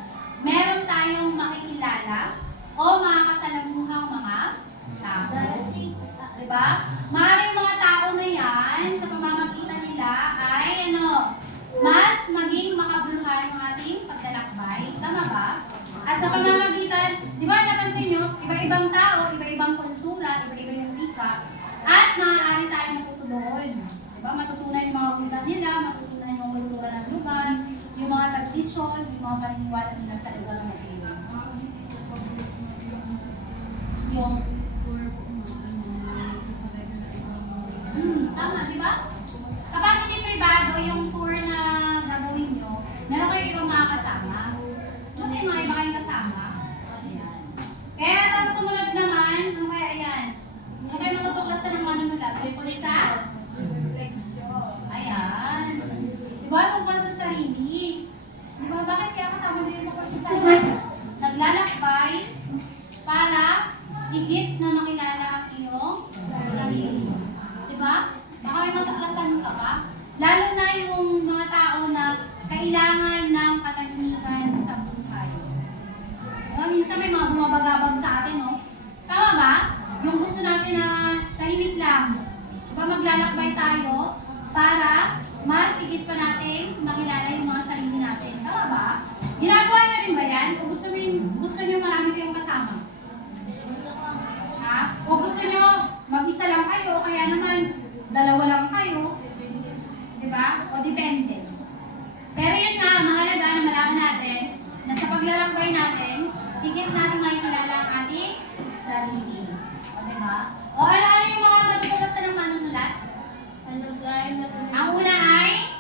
meron tayong makikilala o makakasalamuhang mga tao. Diba? Maraming mga tao na yan, sa pamamagitan nila ay mas maging makabuluhan ang ating paglalakbay. Tama ba? At sa pamamagitan, di ba napansin nyo, iba-ibang tao, iba-ibang kultura, iba-iba yung wika, at maaari tayo matutuloy. Diba? Matutunan yung mga wika nila, matutunan yung kultura ng lugar, yung mga tradisyon, yung mga paniniwala nila sa lugar na ito. Yung tama, di ba? Kapag hindi privado yung tour na gagawin nyo, meron kayo ibang mga kasama. Ano yung mga iba kayong kasama? Ayan. Kaya pag sumunod naman, ano kaya ayan? Ano kayo matutuklasan ng manunulat? Repulsa? Ayan. Di ba? Tungkol sa sarili. Di ba? Bakit kaya kasama din yung tungkol sa sarili? Naglalakbay para higit na makilala ang iyong sarili. Diba? Baka may matuklasan ka pa. Lalo na yung mga tao na kailangan ng katahimikan sa buhay. Diba? Minsan may mga bumabagabag sa atin, no? Tama ba? Yung gusto natin na tahimik lang. Diba? Maglalakbay tayo para mas higit pa natin makilala yung mga sarili natin. Tama ba? Ginagawa na rin ba yan? O gusto nyo marami kayong kasama? Ha? O gusto nyo mag-isa lang kayo, kaya naman dalawa lang kayo, di ba? O depende. Pero yun nga, mahalaga na malaman natin na sa paglalakbay natin, higit natin makikilala ang ating sarili. O di ba? O ano yung mga matutuklasan ng manunulat? Ang una ay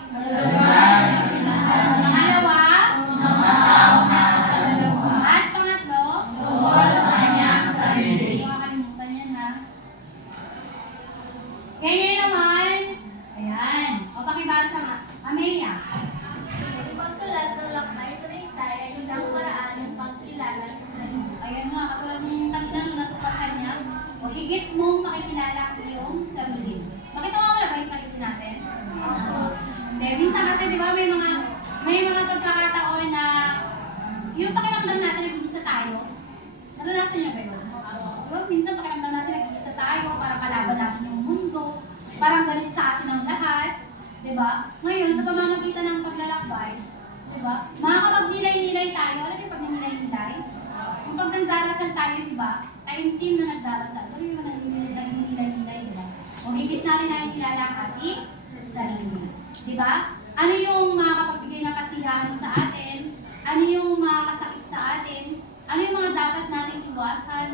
nagdarasal tayo, di ba? Tayong team na nagdarasal. So, yung nagnilay-nilay, di ba? O higit na rin natin kilala ang ating sarili. Di ba? Ano yung makakapagbigay ng kasiyahan sa atin? Ano yung makakasakit sa atin? Ano yung mga dapat nating iwasan?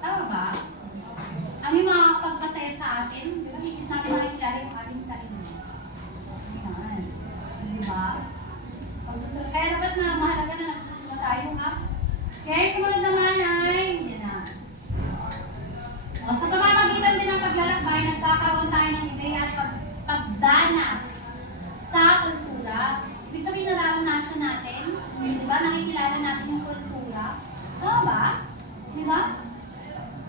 Tama ba? Ano yung makakapagpasaya sa atin? Di ba? Higit natin makikilala yung ating sarili. Ayan. Di ba? Pagsusunod. Kaya dapat na mahalaga na nagsusunod tayo, ha? Okay, sumunod naman ay, yan na. O, sa pamamagitan din ng paglalakbay, nagkakaroon tayo ng ideya at pagdanas sa kultura. Ibig sabihin nararanasan natin, di ba? Nakikilala natin yung kultura. Tama ba? Di ba?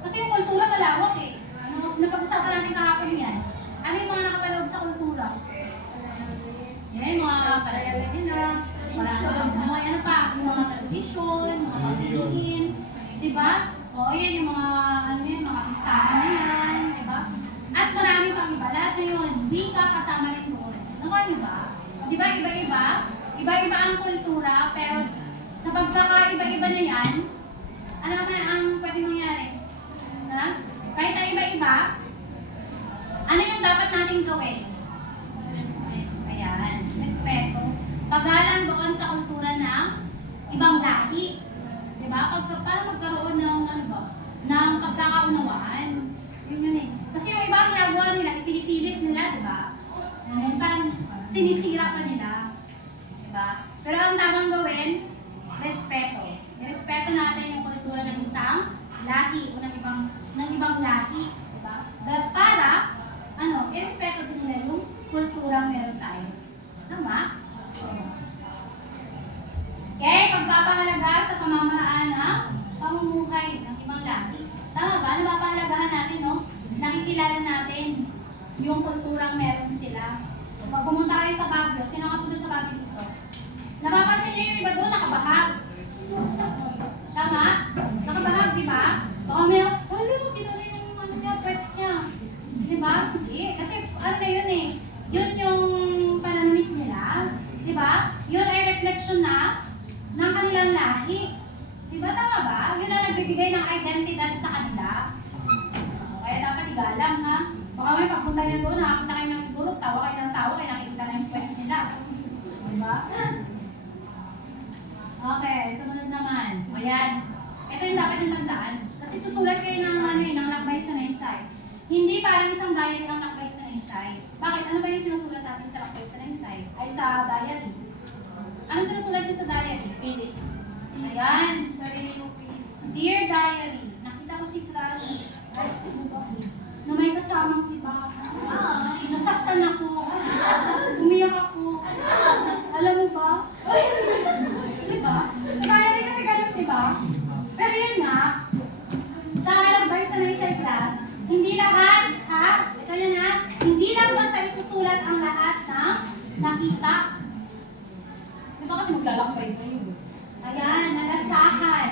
Kasi yung kultura malawak eh. Ano, napag-usapan natin kahapon yan. Ano yung mga nakapaloob sa kultura? Yan, mga palayaw nila. Mga ano pa, yung mga tradisyon, mga pagkain, di ba? O yan, yung mga, ano yan, mga pistahan na yan, di ba? At marami pang iba, lahat na yun, di ka kasama rin doon. Nakuha niyo ba? Di ba, iba-iba? Iba-iba ang kultura, pero sa pagkaka-iba-iba na yan, ano naman ang pwede mangyari? Ha? Kahit na iba-iba, ano yung dapat nating gawin? Ayan, respeto. Paggalang doon sa kultura ng ibang lahi. Diba? Para magkaroon ng, ano ba, ng pagkakaunawaan. Yun eh. Kasi yung iba ang ginagawa nila, ipinipilit nila, diba? Yung parang sinisira pa nila. Diba? Pero ang tamang gawin, respeto. Irespeto natin yung kultura ng isang lahi o ng ibang lahi. Diba? Para, ano, irespeto din nila yung kulturang meron tayo. Tama? Okay, pagpapahalaga sa pamamaraan ng pamumuhay ng ibang lahi. Tama ba? Napapahalagahan natin, no? Nakikilala natin yung kulturang meron sila. Pag pumunta kayo sa Baguio, sino nga punta sa Baguio dito? Napapansin niyo yung iba doon, nakabahag. Tama? Nakabahag, di ba? Baka may, kita na yung ano niya, pwet niya. Di ba? Hindi. Kasi ano na yun eh. Yun yung pananamit nila. Di ba? Yun ay reflection na ng kanilang lahi. Di ba? Tama ba? Yun ang nagbibigay ng identidad sa kanila. Kaya dapat igalang, ha? Baka may pagpunta niyo doon, nakakita kayo ng igurot, tawa kayo ng tawa, kaya nakikita na yung kwento nila. Di ba? Okay, sumunod naman. O yan. Ito yung dapat yung tandaan. Kasi susulat kayo ng, ng lakbay sa naysay. Hindi parang isang diary ang lakbay sa naysay. Bakit? Ano ba yung sinusulat natin sa lakbay sa naysay? Ay sa diary. Ano sinusulat niyo sa diary? Pilit. Ayan. Dear diary, nakita ko si Crush. Na may kasamang iba. Nasaktan ako. Umiyak ako. Alam mo ba? Diba? Sa diary kasi ganun, diba? Pero yun nga, sa lakbay sa naysay class, hindi lahat, ha? Ito yun ha? Hindi lang basta isusulat ang lahat ng nakita. Di ba kasi maglalakbay kayo? Ayan, nalasahan.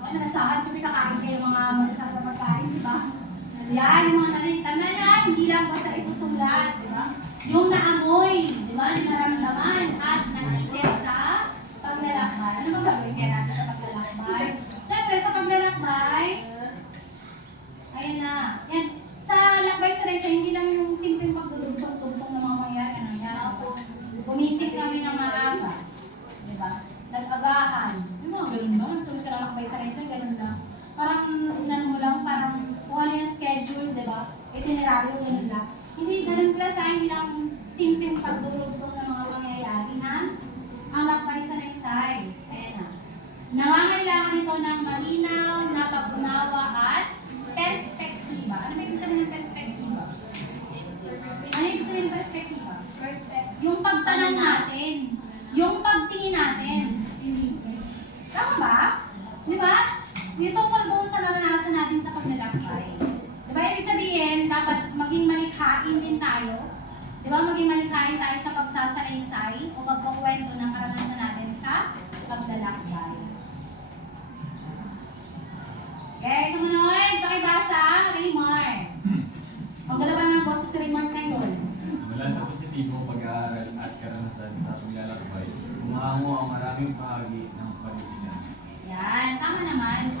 Okay, nalasahan. Siyempre kakain kayo ng mga masasarap na pagkain, di ba? Ayan, yung mga nalita na yan, hindi lang basta isusulat, di ba? Yung naamoy, di ba? Yung naramdaman at naisip sa paglalakbay. Ano ba gagawin kaya natin sa paglalakbay? Siyempre, sa paglalakbay, ayun na. Yan. Sa lakbay sa Reza, hindi lang yung simpleng pagdudugtong ng mga mangyari. Ano yan? Bumisip kami ng maaga. Diba? Nag-agahan. Yung mga ganun ba? Nagsulit ka lang lakbay sa Reza, ganun lang. Parang, inan mo lang, parang kung ano yung schedule, diba? Itineraryo, ganun lang. Hindi ganun klasa, hindi lang simpleng pagdudugtong ng mga pangyayari na ang lakbay sa Reza. Ayan na. Nangangailangan ito ng malinaw, napapunawa at perspektiba. Ano ba ibig sabihin ng perspektiba? Ano ibig sabihin ng perspektiba? Yung pagtanong natin. Yung pagtingin natin. Tama ba? Di ba? Yung tungkol doon sa naranasan natin sa paglalakbay. Di ba? Ibig sabihin, dapat maging malikhain din tayo. Di ba? Maging malikhain tayo sa pagsasalaysay o pagkukwento ng karanasan natin sa paglalakbay. Okay, sumunod, pakibasa, Raymar. Pagdalawa ng boses si Raymar ngayon. Mula sa positibo pag-aaral at karanasan sa paglalakbay, umahango ang maraming bahagi ng paligiran. Yan, tama naman.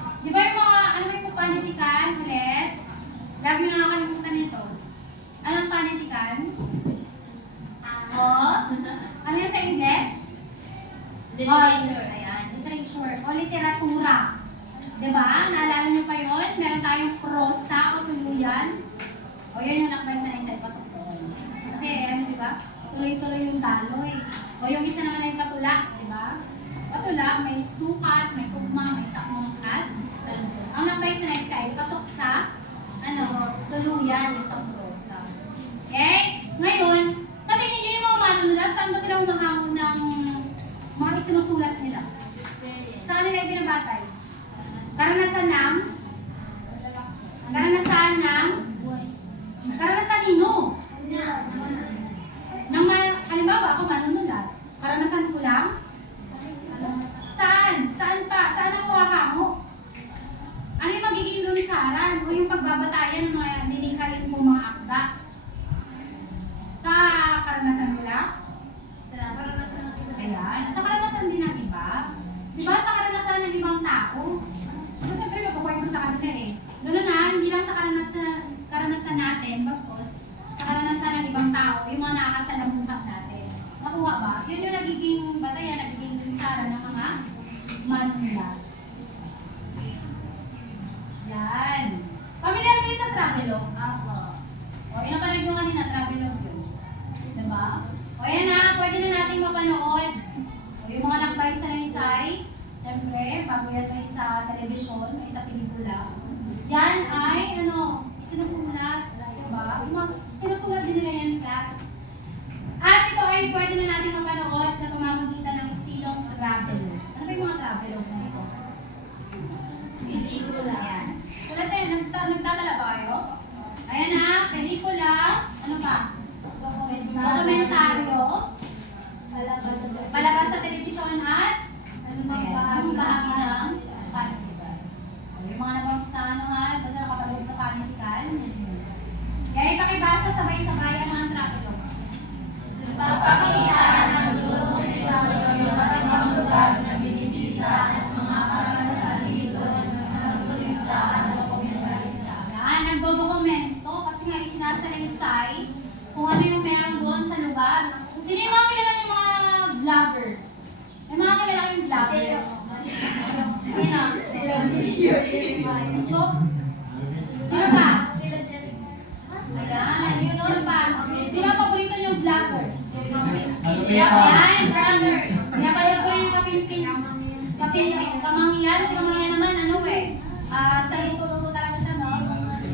literature o literatura. Diba? Naalala niyo pa yun? Meron tayong prosa o tuluyan. O yun yung lakbay sa isa, pasok ko. Kasi ano, diba? Tuloy-tuloy yung daloy. O yung isa naman ay patulak, diba? Patulak, may sukat, may tugma, may sakmong at ang lakbay sa isa ay pasok sa tuluyan, isang prosa. Okay? Ngayon, sa tingin niyo yung mga manunulat, saan ba sila humahamon ng mga isinusulat nila? Saan nila yung binabatay? Karanasan nino? Halimbawa, ako manunulat. Karanasan ko lang? Saan? Saan pa? Saan ako hahamo? Ano yung magiging lunsaran o yung pagbabatayan ng mga nilikhain kong mga akda? Sa karanasan ko lang? Ayan. Sa karanasan din ng iba. Diba sa karanasan ng ibang tao? Pero siyempre magkukwento sa kanila eh. Lalo na, hindi lang sa karanasan natin, bagkos, sa karanasan ng ibang tao, yung mga nakakasalamuhan natin. Nakuha ba? Yun yung nagiging batayan, nagiging lunsaran ng mga manunulat. Yan. Pamilyar kayo sa Travelog? Ako. O, yung napanood nyo kanina, Travelog yun. Diba? O, yan na, pwede na natin mapanood. O, yung mga lakbay sa Naysay, siyempre, bago yan may sa telebisyon, may sa pelikula. Yan ay, sinusulat, diba? Sinusulat din nila yan, class. At ito ay pwede na natin mapanood sa pamamagitan ng estilong Travelog. Ano ba yung mga Travelog na ito? Pelikula. Yan. Sulat tayo, nagtatala ba kayo? Ayan na, pelikula, ano pa? Dokumentaryo. Palabas sa telebisyon at bahagi ng panitikan. Yung mga nabang basta nakapalog sa panitikan. Kaya ipakibasa sabay-sabay ang mga Travelog. Papakita ng tulong ni Travelog yung ibang lugar na binisita at mga karanasan dito sa turista at dokumentarista. Yan, nagdodokumento kasi nga isinasalaysay kung ano yung meron doon sa lugar. Sino yung mga kilala yung mga vlogger? May mga kilala yung vlogger? Sino? Si Chok? Sino pa? Ayan, yun doon pa. Sino ang paborito yung vlogger? Ayan, vlogger. Sinapalog ko yung kapilpin. Kamangyan, si Kamangyan naman, sa luto-luto talaga siya, no?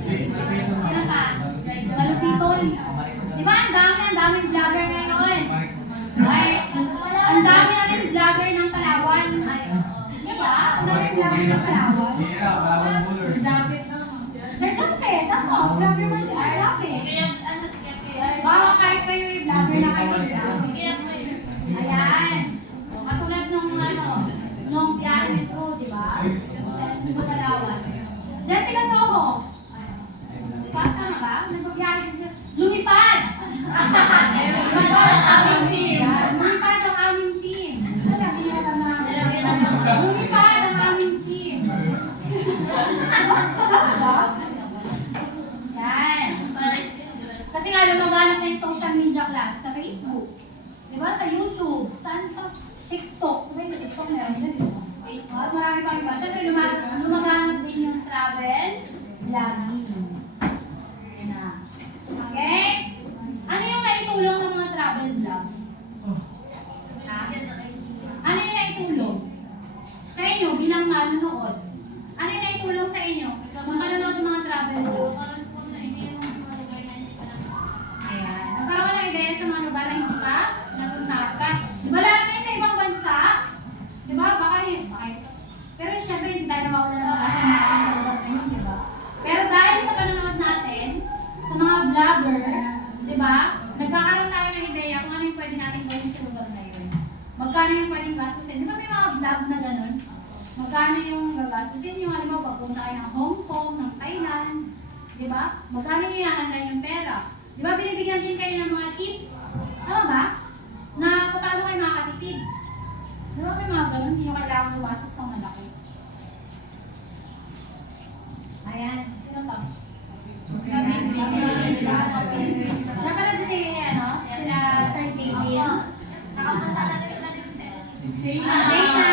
Sino pa? Malupiton. Di ba, ang dami vlogger ngayon. Ay, ang dami natin vlogger ng Palawan. Di ba? Ang dami vlogger ng Palawan. Sir Jampet, ako, vlogger ba si Arapi? Baka kahit kayo yung vlogger na kayo sila. Ayan. Katulad nung biyahe metro, di ba? Sa Palawan. Jessica Soho. Diba? Tama ba? Nagpabiyahe din siya. Lumipad! Lumipad ang aming team. Lumipad ang aming team. Sabi niya na lumipad ang aming team. Yan. Kasi nga lumaganap na yung social media class sa Facebook. Diba? Sa YouTube. Saan pa? TikTok. Sabay na TikTok meron dyan. At marami pang iba. Siyempre lumaganap din yung travel vlogging. Okay? Ano yung naitulong ng mga travel vlog? Ha? Ano yung naitulong? Sa inyo, bilang manunood. Ano yung naitulong sa inyo? Kung manonood ng mga travel vlog. Ayan. Nagkaroon ka ng ideya sa mga lugar na hindi pa napunta ka. Diba lalo na yung sa ibang bansa? Diba? Baka yun. Pero syempre, hindi tayo nawawala ng mga natin sa lugar na yun, diba? Pero dahil sa panonood natin, sa mga vlogger, di ba? Nagkakaroon tayo ng ideya kung ano yung pwede natin gawin sa lugar na yun. Magkano yung pwedeng gastusin? Di ba may mga vlog na ganun? Magkano yung gagastusin nyo? Alam mo, pagpunta kayo ng Hong Kong, ng Thailand, di ba? Magkano yung ihahanda yung pera? Di ba binibigyan din kayo ng mga tips? Tama ba? Na paano kayo makakatipid? Di ba may mga ganun? Hindi nyo kailangan lumasas ng malaki. Ayan. Sino to? Napanood si sila Sir David. Nakapunta na rin sila din. Safe na,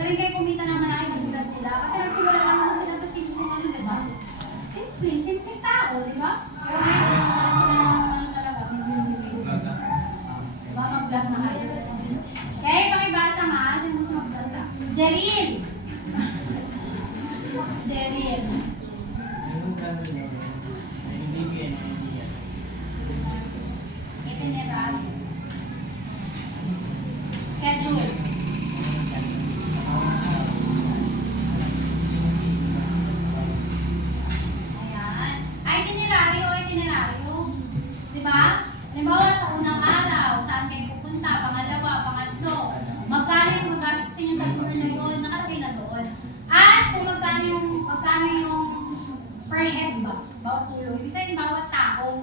Magaling kayo kumita ng malaki na tulad nila. Kasi nagsimula lang naman sila sa simple ano, di ba? Simple tao, di ba? Pero ngayon, wala sila ng ano talaga, million. Diba? Mag-vlog na kayo. Okay, pakibasa nga. Sino mas magbasa? Jerin! Jerin. Yung gano'n yun, yung bibigyan ng idea. Itineral. Schedule. Ayan. Itinerary o itineraryo. Diba? Halimbawa sa unang araw, saan kayo pupunta, pangalawa, pangatlo, magkano yung magastusin nyo sa tour na yun, nakalagay na doon. At kung magkano yung per head ba? Bawat tulo. Ibig sabihin, bawat tao.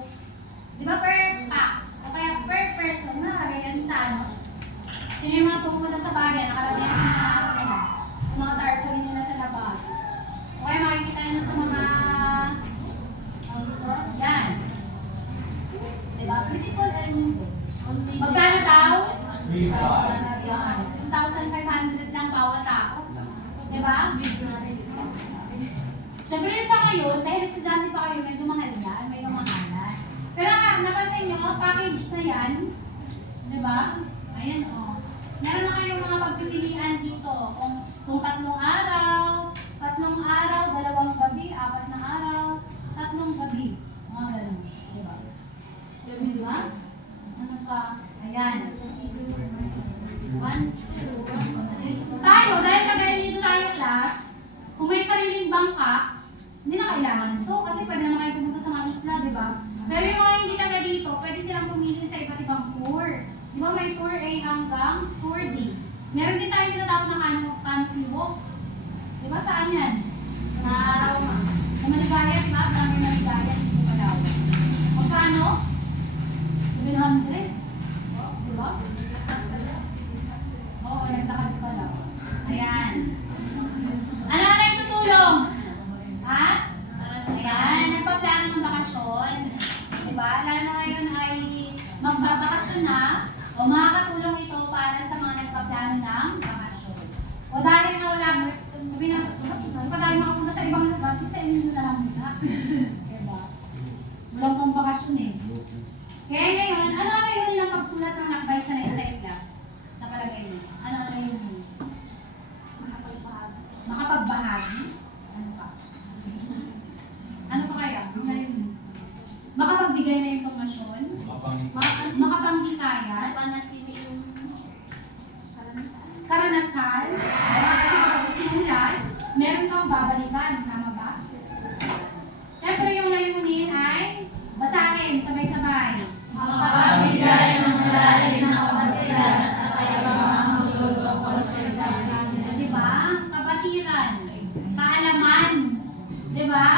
Di ba per pax? O kaya per person, nakalagay yan sa ano? Sino yung mga pumunta sa bayan, nakalagay yan sa mga tarpaulin nila sa labas. O kaya makikita nyo sa mga yan. Diba? Beautiful and magkano daw? 2,500 lang bawat tao. Diba? Siyempre sa ngayon, dahil estudyante pa kayo, medyo mahal yan, may kamahalan. Pero nga, napansin nyo, package na yan. Diba? Ayan o. Meron na kayong mga pagpipilian dito. Kung 3 araw, 2 gabi, 4 na araw, 3 gabi. Mga ganun. Diba? Diba? Ano pa? Ayan. 1, 2, 3. Tayo, dahil magaling dito tayo class, kung may sariling bangka, hindi na kailangan ito kasi pwede naman kayo pumunta sa mga isla, di ba? Pero yung mga hindi taga dito, pwede silang pumili sa iba't ibang tour. Di ba may tour A hanggang tour D. Meron din tayo tinatawag na country walk. Di ba saan yan? Sa Maligaya, di ba? Marami Maligaya dito pa daw. Magkano? 700. Di ba? Oo, nagtakad pa daw. Ayan. Ano na yung tutulong? Ha? Ayan, nagpaplano ng bakasyon. Diba? Lalo na ngayon ay magbabakasyon na o makakatulong ito para sa mga nagpaplano ng bakasyon. O dahil na wala, sabi na, hindi pa tayo makapunta sa ibang lugar, sa inyo na lang muna. Diba? Walang pang bakasyon eh. Kaya ngayon, ano yun yung pagsulat ng lakbay sa essay class? Sa palagay niyo? Ano yun? Makapagbahagi? Ano pa? Ano pa kaya? Ano yun? Makapagbigay na impormasyon? Makapanghikayat? Karanasan? Kasi kapag sinulat, meron kang babalikan. Tama ba? Siyempre yung layunin ay basahin, sabay-sabay. Makapabigay ng malalim na kabatiran at kayang hulog tungkol sa isa't Diba? Kabatiran, kaalaman. Diba?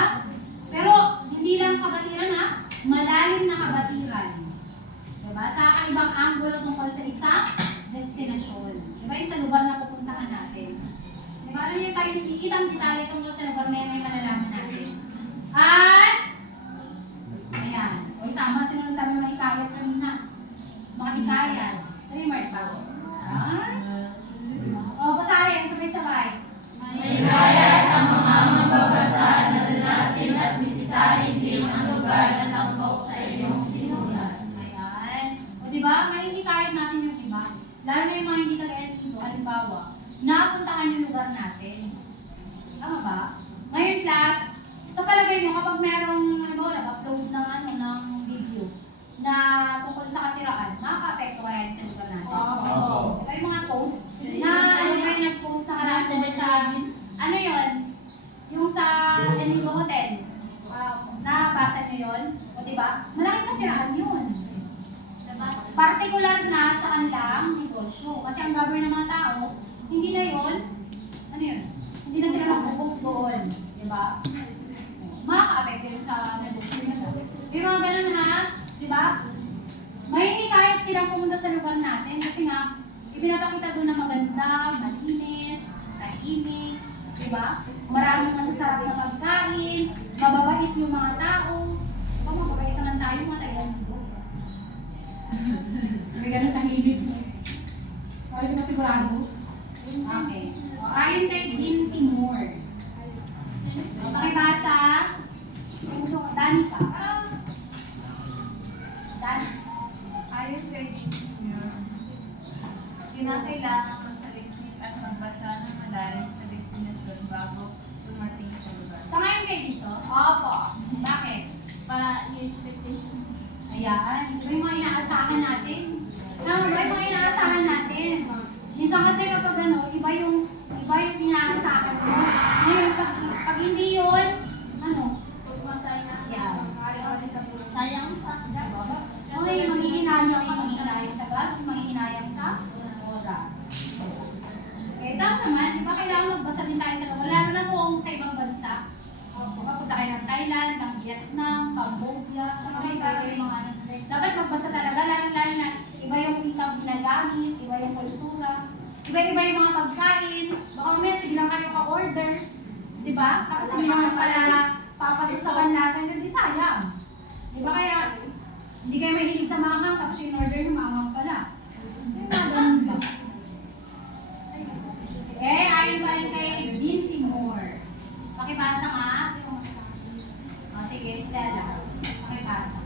Pero hindi lang kabatiran ha, malalim na kabatiran. Diba? Sa ibang anggulo tungkol sa isang destinasyon. Diba? Yung sa lugar na pupuntahan natin. Diba? Alam niyo tayo, ikitang detalye tungkol sa lugar na yun ay malalaman natin. At ayan. O tama, sino nagsabi ng mahikayat kanina? Mahikayat. Sa'yo, Mark ba? O, basahin, sabay-sabay. Mahikayat ang mga mambabasa na dalasin at bisitahin din ang lugar na tampok sa iyong sinulat. Ayan. O, diba? Mahihikayat natin yung iba. Lalo na yung mga hindi kagaya dito, halimbawa, napuntahan yung lugar natin. Tama ba? Ngayon, class, sa palagay nyo, kapag merong, halimbawa, nag-upload ng video na tungkol sa kasiraan, makaka-apekto kaya yun sa lugar natin. Oo. Diba yung mga post na, ano ba yung nag-post na karaan sa, ano yun? Yung sa Enigo Hotel. Nabasa nyo yun? O diba? Malaking kasiraan yun. Diba? Particular na sa kanilang negosyo. Kasi ang gagawin ng mga tao, hindi na yun, ano yun? Hindi na sila magbubook doon. Diba? Makaka-apekto yun sa negosyo nila. Yung mga ganun ha, diba? May kahit silang pumunta sa lugar natin kasi nga, ipinapakita doon na maganda, malinis, tahimik, diba? Maraming masasarap na pagkain, mababait yung mga tao. Diba, mababait naman tayo, mga tayo dito. Sabi ganun tahimik mo. O, hindi ba sigurado? Okay. O, ayon kay Dean Timur. Pakibasa. Danica. Danis. Ayon kay Junior, kinakailangan magsaliksik at magbasa ng malalim sa destinasyon bago dumating sa lugar. Sa ngayon kayo dito? Opo. Bakit? Para yung expectation. Ayan. Iba yung mga inaasahan natin. Iba yung mga inaasahan natin. Minsan kasi kapag ano, iba yung inaasahan mo. Ngayon, pag hindi yun, ano? Masaya na. Yan. Sayang sa Okay, manghihinayang ka, manghihinayang sa gastos, manghihinayang sa oras. Eh, tama naman, di ba kailangan magbasa din tayo sa lugar, lalo na kung sa ibang bansa. Punta kayo ng Thailand, ng Vietnam, Cambodia, iba yung mga ano. Dapat magbasa talaga, lalo na iba yung ikang ginagamit, iba yung kultura, iba-iba yung mga pagkain. Baka mamaya, sige lang kayo ka-order. Di ba? Tapos hindi naman pala papasasawan lasa yung sayang. Di ba kaya, hindi kayo mahilig sa mangang, tapos yung order yung mangang pala. Ganun ba? Eh, ayon pa rin kay Dean Timur. Pakibasa nga. O, sige, Stella. Pakibasa.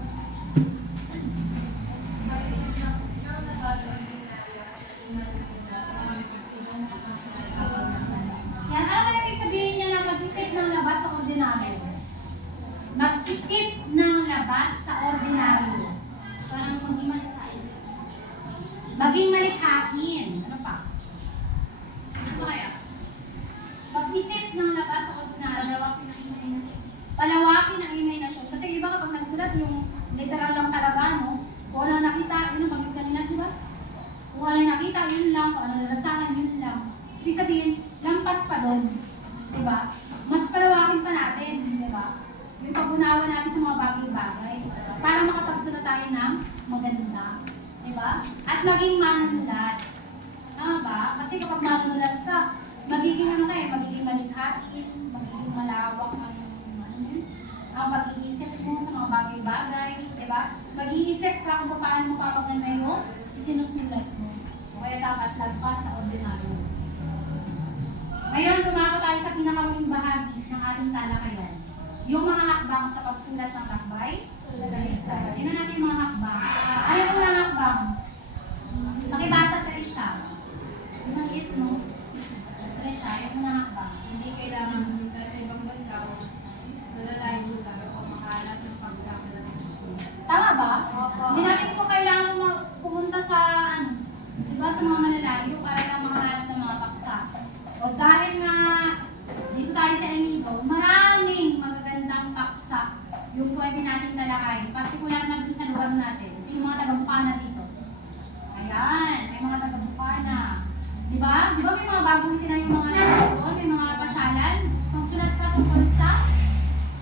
Yan, ano kaya ibig sabihin niya na mag-isip ng labas sa ordinaryo? Mag-isip ng labas sa ordinaryo. Parang maging malikhain. Maging malikhain. Ano pa? Ano kaya? Mag-isip ng labas sa ordinaryo. Palawakin ang imahinasyon. Kasi iba kapag nagsulat yung literal lang talaga, no? Kung ano nakita, yun ang pagkita nila, di ba? Kung ano nakita, yun lang. Kung ano nalasahan, yun lang. Ibig sabihin, lampas pa doon. Di ba? Mas palawakin pa natin, di ba? Yung pag-unawa natin sa mga bagay-bagay. Para makapagsulat tayo ng maganda. Di ba? At maging manunulat. Tama ba? Kasi kapag manunulat ka, magiging ano kayo, magiging malikhain, magiging malawak ang pag-iisip mo sa mga bagay-bagay, di ba? Mag-iisip ka kung paano mo papaganda yung isinusulat mo. O kaya dapat lagpas sa ordinaryo. Ngayon, tumako tayo sa pinakamuling bahagi ng ating talakayan. Yung mga hakbang sa pagsulat ng lakbay sa isa. Tingnan natin yung mga hakbang. Ano yung mga hakbang? Pakibasa Trisha. Yung maliit, no? Trisha, yung mga hakbang. Hindi kailangan pumunta sa ibang bansa o malalayo lugar o makahanap ng pagkakaroon. Tama ba? Hindi natin po kailangan pumunta sa, ano, diba, sa mga malalayo para lang makahanap ng mga paksa. O dahil nga, dito tayo sa Enigo, maraming magagandang paksa yung pwede natin talakay. Partikular na dun sa lugar natin. Kasi yung mga taga-Bukana dito. Ayan, may mga taga-Bukana. Diba? Diba may mga bagong itinay yung mga doon, may mga pasyalan? Pagsulat ka tungkol sa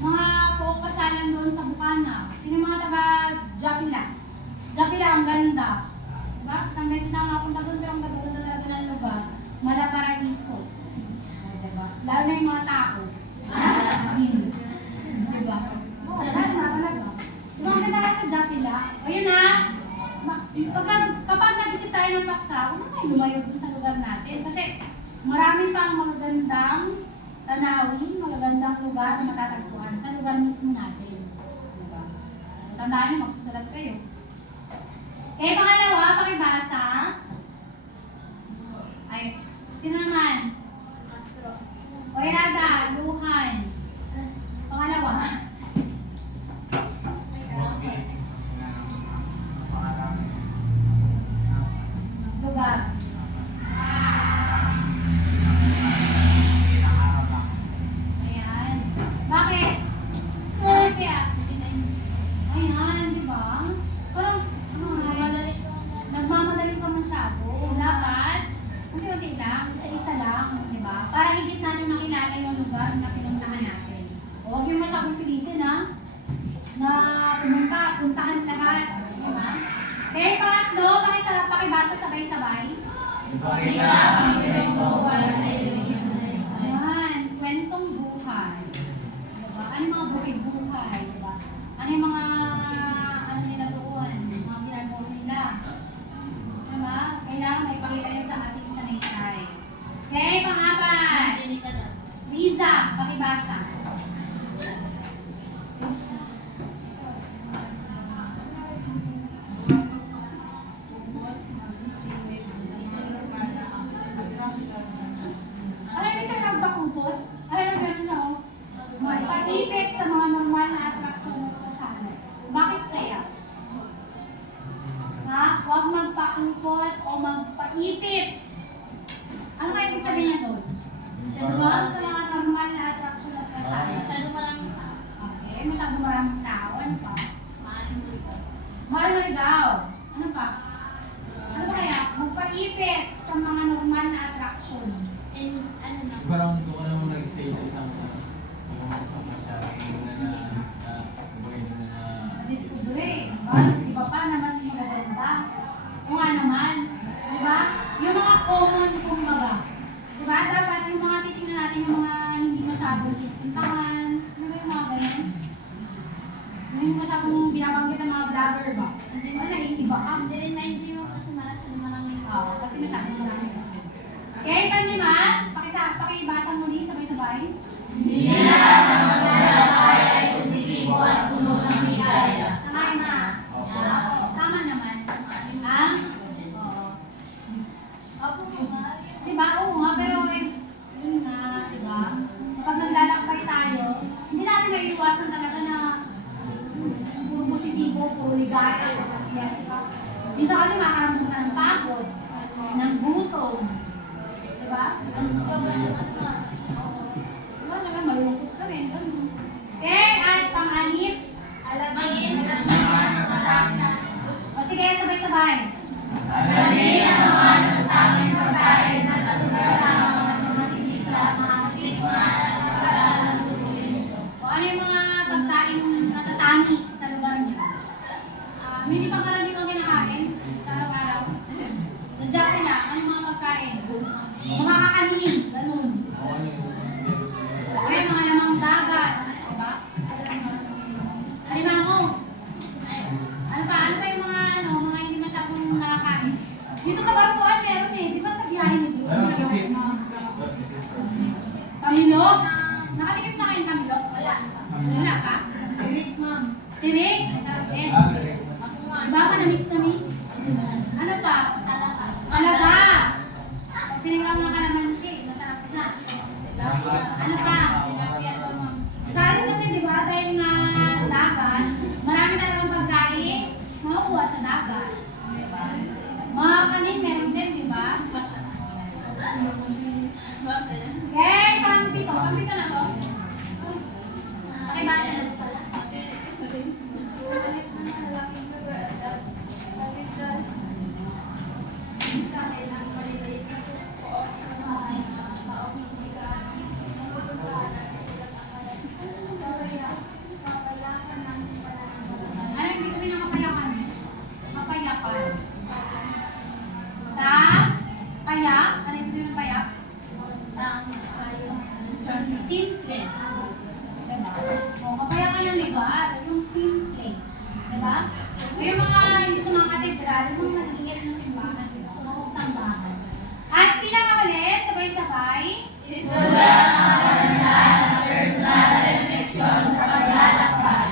mga poong pasyalan doon sa Bukana. Sino yung mga taga-Japila? Japila ang ganda. Diba? Isang beses na napunta doon, pero ang ganda talaga ng lugar. Malaparaiso. Diba? Lalo na yung mga tao. Diba? Oo, talaga. Diba ang ganda ka sa Japila? O yun na, kapag nag-isip tayo ng paksa, huwag na tayo lumayo dun sa lugar natin. Kasi marami pang magagandang tanawin, magagandang lugar na matatagpuan sa lugar mismo natin. Diba? Tandaan niyo, magsusulat kayo. Eh, pangalawa, pakibasa. Ay, sino naman? Oirada, Luhan. Pangalawa. Lugar. Ayan. Bakit? Kaya, ayan, di ba? Parang, nagmamadali ka masyado. Dapat, unti-unti lang, isa-isa lang, di ba? Para higit natin makilala yung lugar na pinuntahan natin. Huwag yung masyadong pilitin, ha? Na pumunta, puntahan lahat, di ba? Okay, pangatlo, pakibasa sabay-sabay. Ayan, kwentong buhay. Diba? Ano yung mga buhay-buhay, diba? Ano yung mga, ano nila doon, mga ginagawa nila. Diba? Kailangan may pakita yun sa ating sanaysay. Okay, Riza, pakibasa. Ano yung isang nagbakupot? Ano yung ganun na oh? Magpaipit sa mga normal na atraksyon ng pasada. Bakit kaya? Ha? Huwag magpakupot o magpaipit. Ano kaya ibig sabihin niya doon? Huwag sa mga normal na atraksyon at pasada. Masyado maraming tao. Okay, masyado maraming tao. Ano pa? Mahal-maligaw. Ano pa? Ano pa kaya? Magpaipit sa mga normal na atraksyon. And ano na? Parang doon ka naman nag-stay sa isang masyara. Buhay na Discovery. Iba pa na mas magaganda. O nga naman. Diba? Yung mga common kumbaga. Diba? Dapat yung mga titingnan natin yung mga hindi masyadong titintahan. Ano ba yung mga ganyan? Yung masyadong binabanggit ng mga vlogger ba? Wala, iba ka. Hindi rin na-enjoy mo kasi maraming Oo, kasi masyadong marami. Okay, panliman, pakibasa mo din sabay-sabay. Hindi na ang maglalakay ay positibo at puno ng biyaya. Samay na. Tama naman. Ang? Opo, Diba? Oo nga, pero yun nga, diba? Kapag naglalakbay tayo, hindi natin maiiwasan talaga na puro positibo, puro ligaya, puro masaya, diba? Minsan kasi makaramdam ka ng pagod, ng gutom. Diba? sobrang Diba naman, malungkot ka rin. Ganun. Okay, at pang-anip. alamin ang mga nakaraan na O sige, sabay-sabay. alamin ang mga natatanging pagkain na sa lugar ng mga isla, mga tikman at pagkalaan ng tuluyin. O ano yung mga pagkain natatangi sa lugar niyo? Hindi pa karaniwang kinakain sa araw-araw. Nadya ka na, ano yung mga pagkain? Mga kakanin, ganun. O yung mga lamang dagat, diba? Alimango. Ano pa? Ano pa yung mga mga hindi masyadong nakakain? Dito sa Bartuan meron eh, di ba sa biyahe nito? Pamilok? Nakatikim na kayong pamilok? Wala. Wala pa? Tirik, ma'am. Tirik? Masarap din. Diba manamis-namis? Ano pa? Talaba. Pag tinignan mo ng kalamansi, masarap na. Ano pa? Sa atin kasi diba, dahil nga dagat, marami talagang pagkain makukuha sa dagat. Diba? Mga kanin meron din, diba? Okay, pampito. Pampito na to. Okay, basa na. Ano yung ibig sabihin ng kapayakan? Kapayakan. Sa payak? Ano yung ibig sabihin ng payak? Simple. Diba? O, kapayakan yung lugar, yung simple. Diba? O yung mga hindi sa mga katedral, yung mga maliit na simbahan, mga sambahan. At pinakahuli, sabay-sabay. Isulat ang karanasan at personal na refleksyon sa paglalakbay.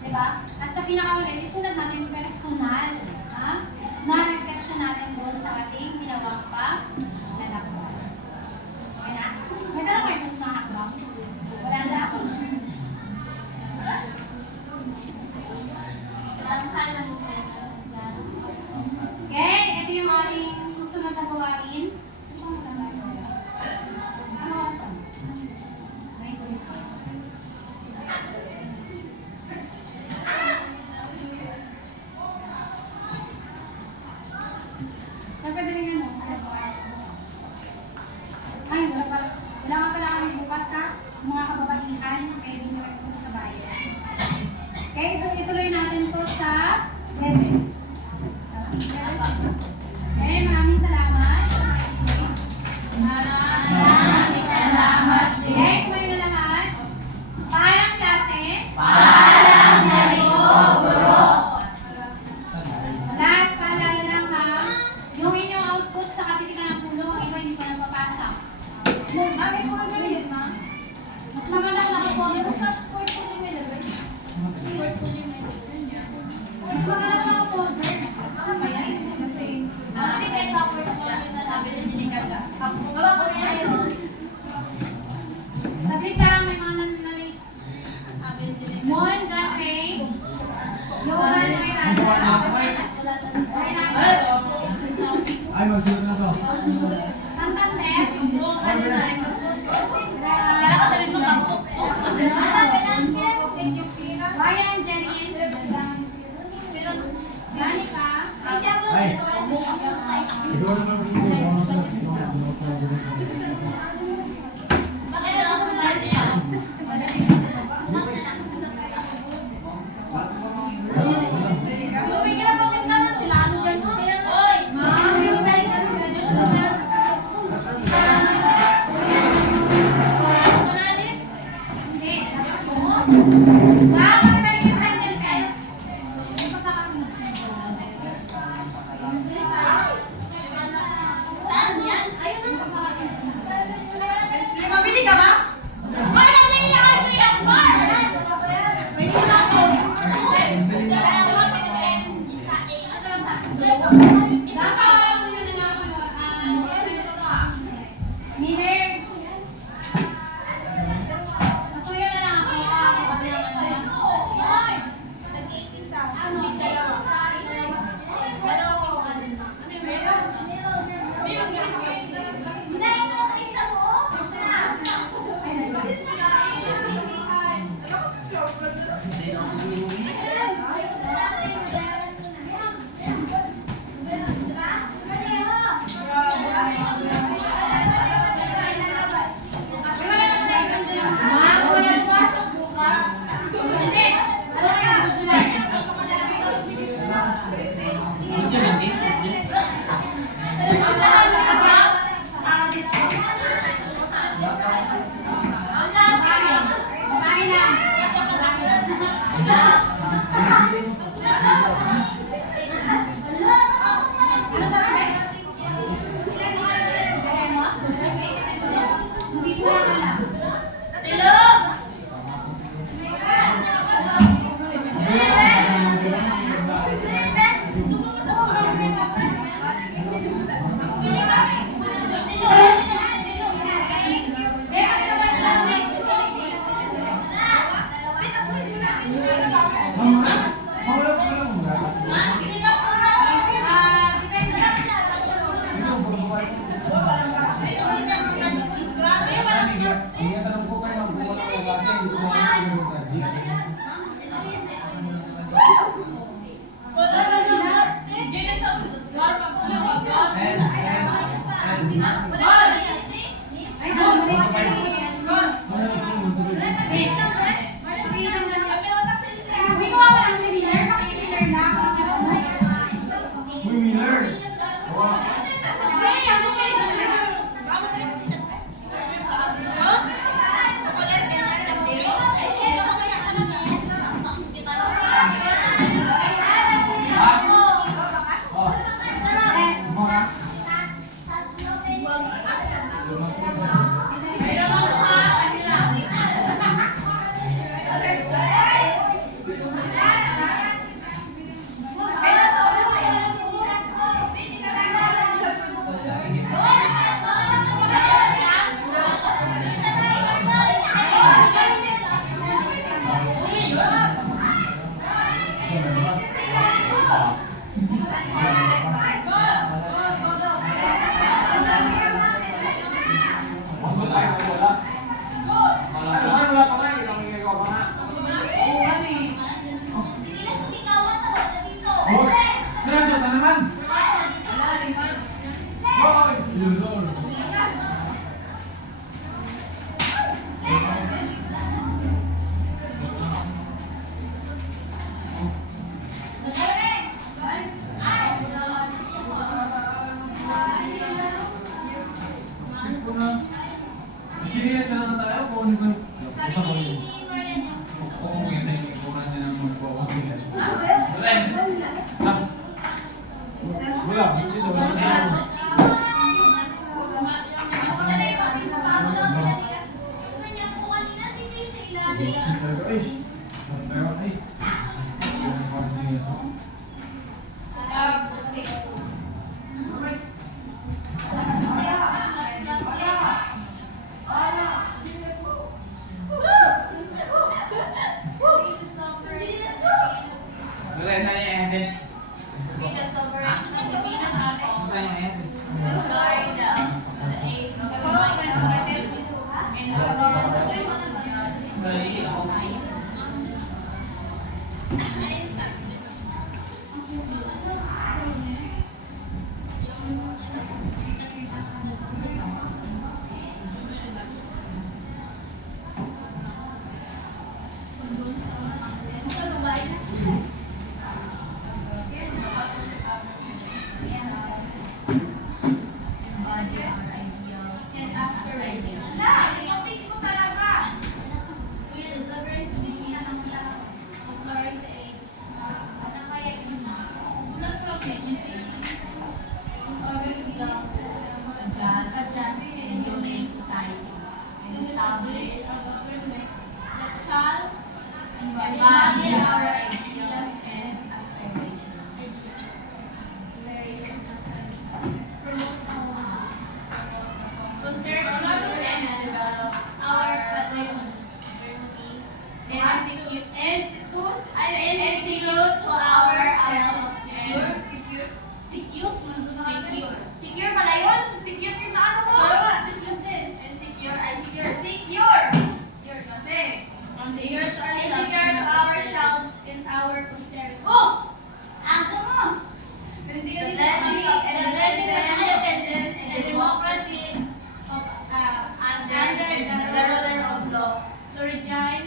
Diba? At sa pinakahuli, isulat natin yung personal na reflection natin doon sa ating ginawang paglalakbay. Okay na? May tanong kayo sa mga hakbang? Wala na ako. Okay, ito yung ating susunod na gawain. Ano oras? Saan pwede rin yun? Ay, wala pala. Wala nga pala kami bukas sa mga kababaihan. Kaya din naman po sa bayan. Okay, ituloy natin to sa Webes. Okay, maraming salamat. Maraming salamat din. Okay, kumain na lahat. Paalam klase. Paalam na guro. Last, paalala lang ha. Yung inyong output sa kapitikan ng pulo, iba hindi pa napapasa. Mami, kung ano yun, ma? Mas maganda kung naka-folder. Yung sa sport po ni Melvin. Sport po ni Melvin. Mas maganda kung naka-folder. Ano ba yan? Kasi, mami, kahit sa sport po yun na sabi na sinigada. Wala po ngayon. Saglit lang, may mga nananalig. Mon, John Ray. Johan, Ay, magsulat na to. Santander. Kaya ka sabi mo kapok. Ryan, Jerin. Danica. Ay. Siguro naman rin ko. Hindi. Wow, magaling yung candle pen. Saan yan? Ayun na. Mabili ka ba? Wala na yung yung bar! May muna ko. Miller. Masuyo na lang ako. Hindi. Ano kaya ang July? Basahin na. Ano sabi? Gaya mo? Hindi ko na alam. Serious na naman tayo kung ano ba? Usap ko yun. Oo, yan. Ikuran niya ng mga po. Wala. Hindi sa wala. Be the sovereign, to be the apple, Lord, the aid of the mighty and the Lord of embody our ideals and aspirations. Concern and develop our patrimony and secure to ourselves and secure pala yun? Secure yung ano mo? Secure din. And secure. Kasi. Secure to ourselves and our posterity. Oh! Ako mo! The blessing of independence and democracy under the ruler of law. To rejoin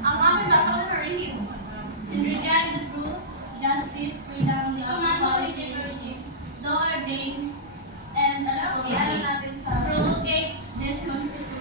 ang aking basa ko na rin. And rejoin the truth, justice, freedom, the equality, law ordained, and promulgate this constitution.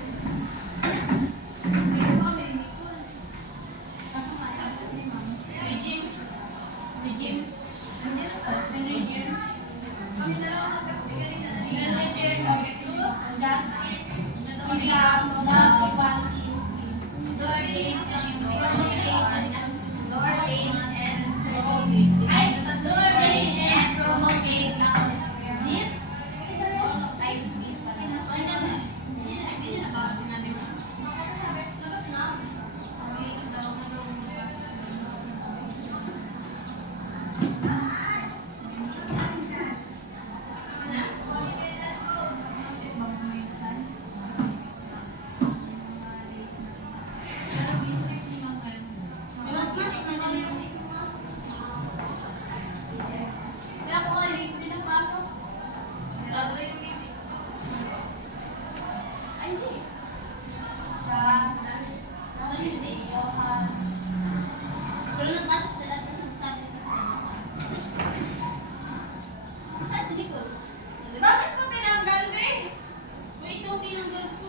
Bakit ko tinanggal, be? Wait, itong tinanggal ko.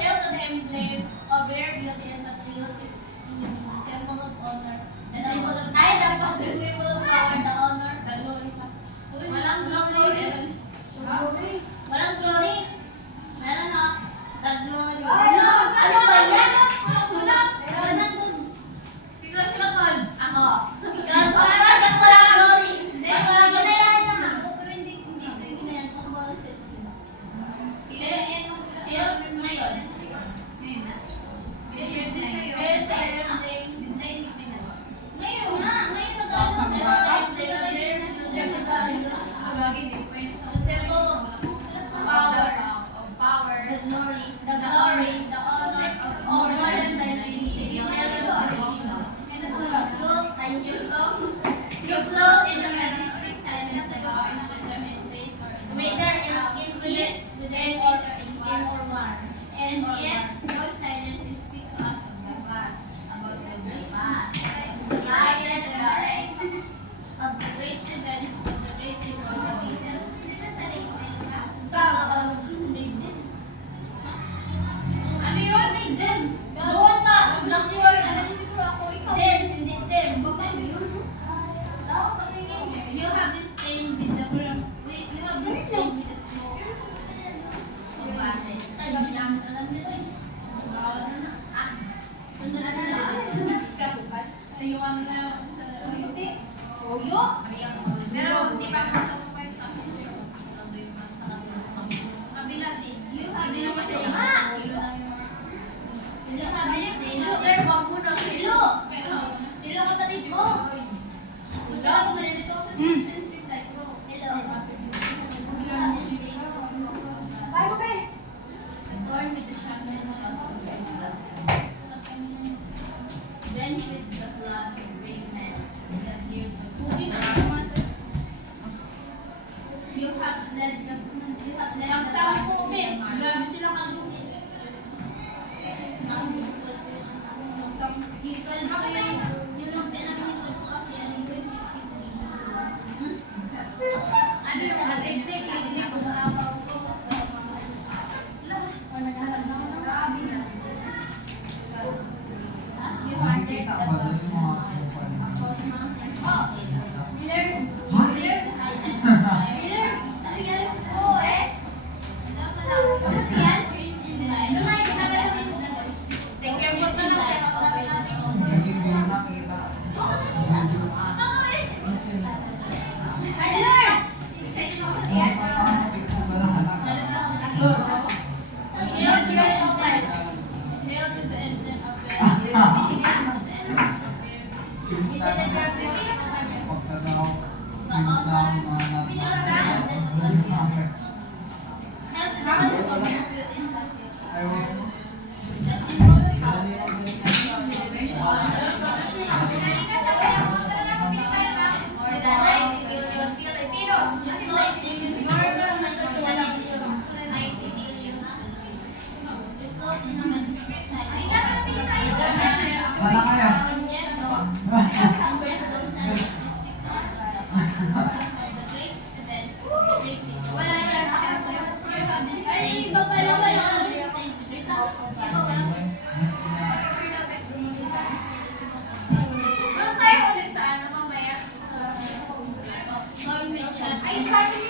Hail to the emblem of rare beauty and patriotic symbol of honor. The symbol of the symbol of power, the honor, the glory. Walang glory. Walang glory. Meron na. The glory. Ano ba yan? Kulang-kulang. Wala na dun. Yung ano na sa Toyo? Pero di pa ako sa point of kabila din. Sabi naman din. Hindi sabi niya, Tilo. Sir, wag mo ng Tilo. Tilo ko talit mo. Punta ako na dito sa street light ko. Tilo. Bye, bye. Torn with the shotgun. Drench with the blood of brave men. That years of you have led ang sampo ulit. Grabe sila kagumit. Yung lang pinag-initod ko kasi ano yung 60 ano yung adresik, hindi ko maapaw ko. Nakikita ba doon yung mga hindi mo nakita? Papasok ito ba ng anak? Pagka daw, wala kaya. Ay, sabi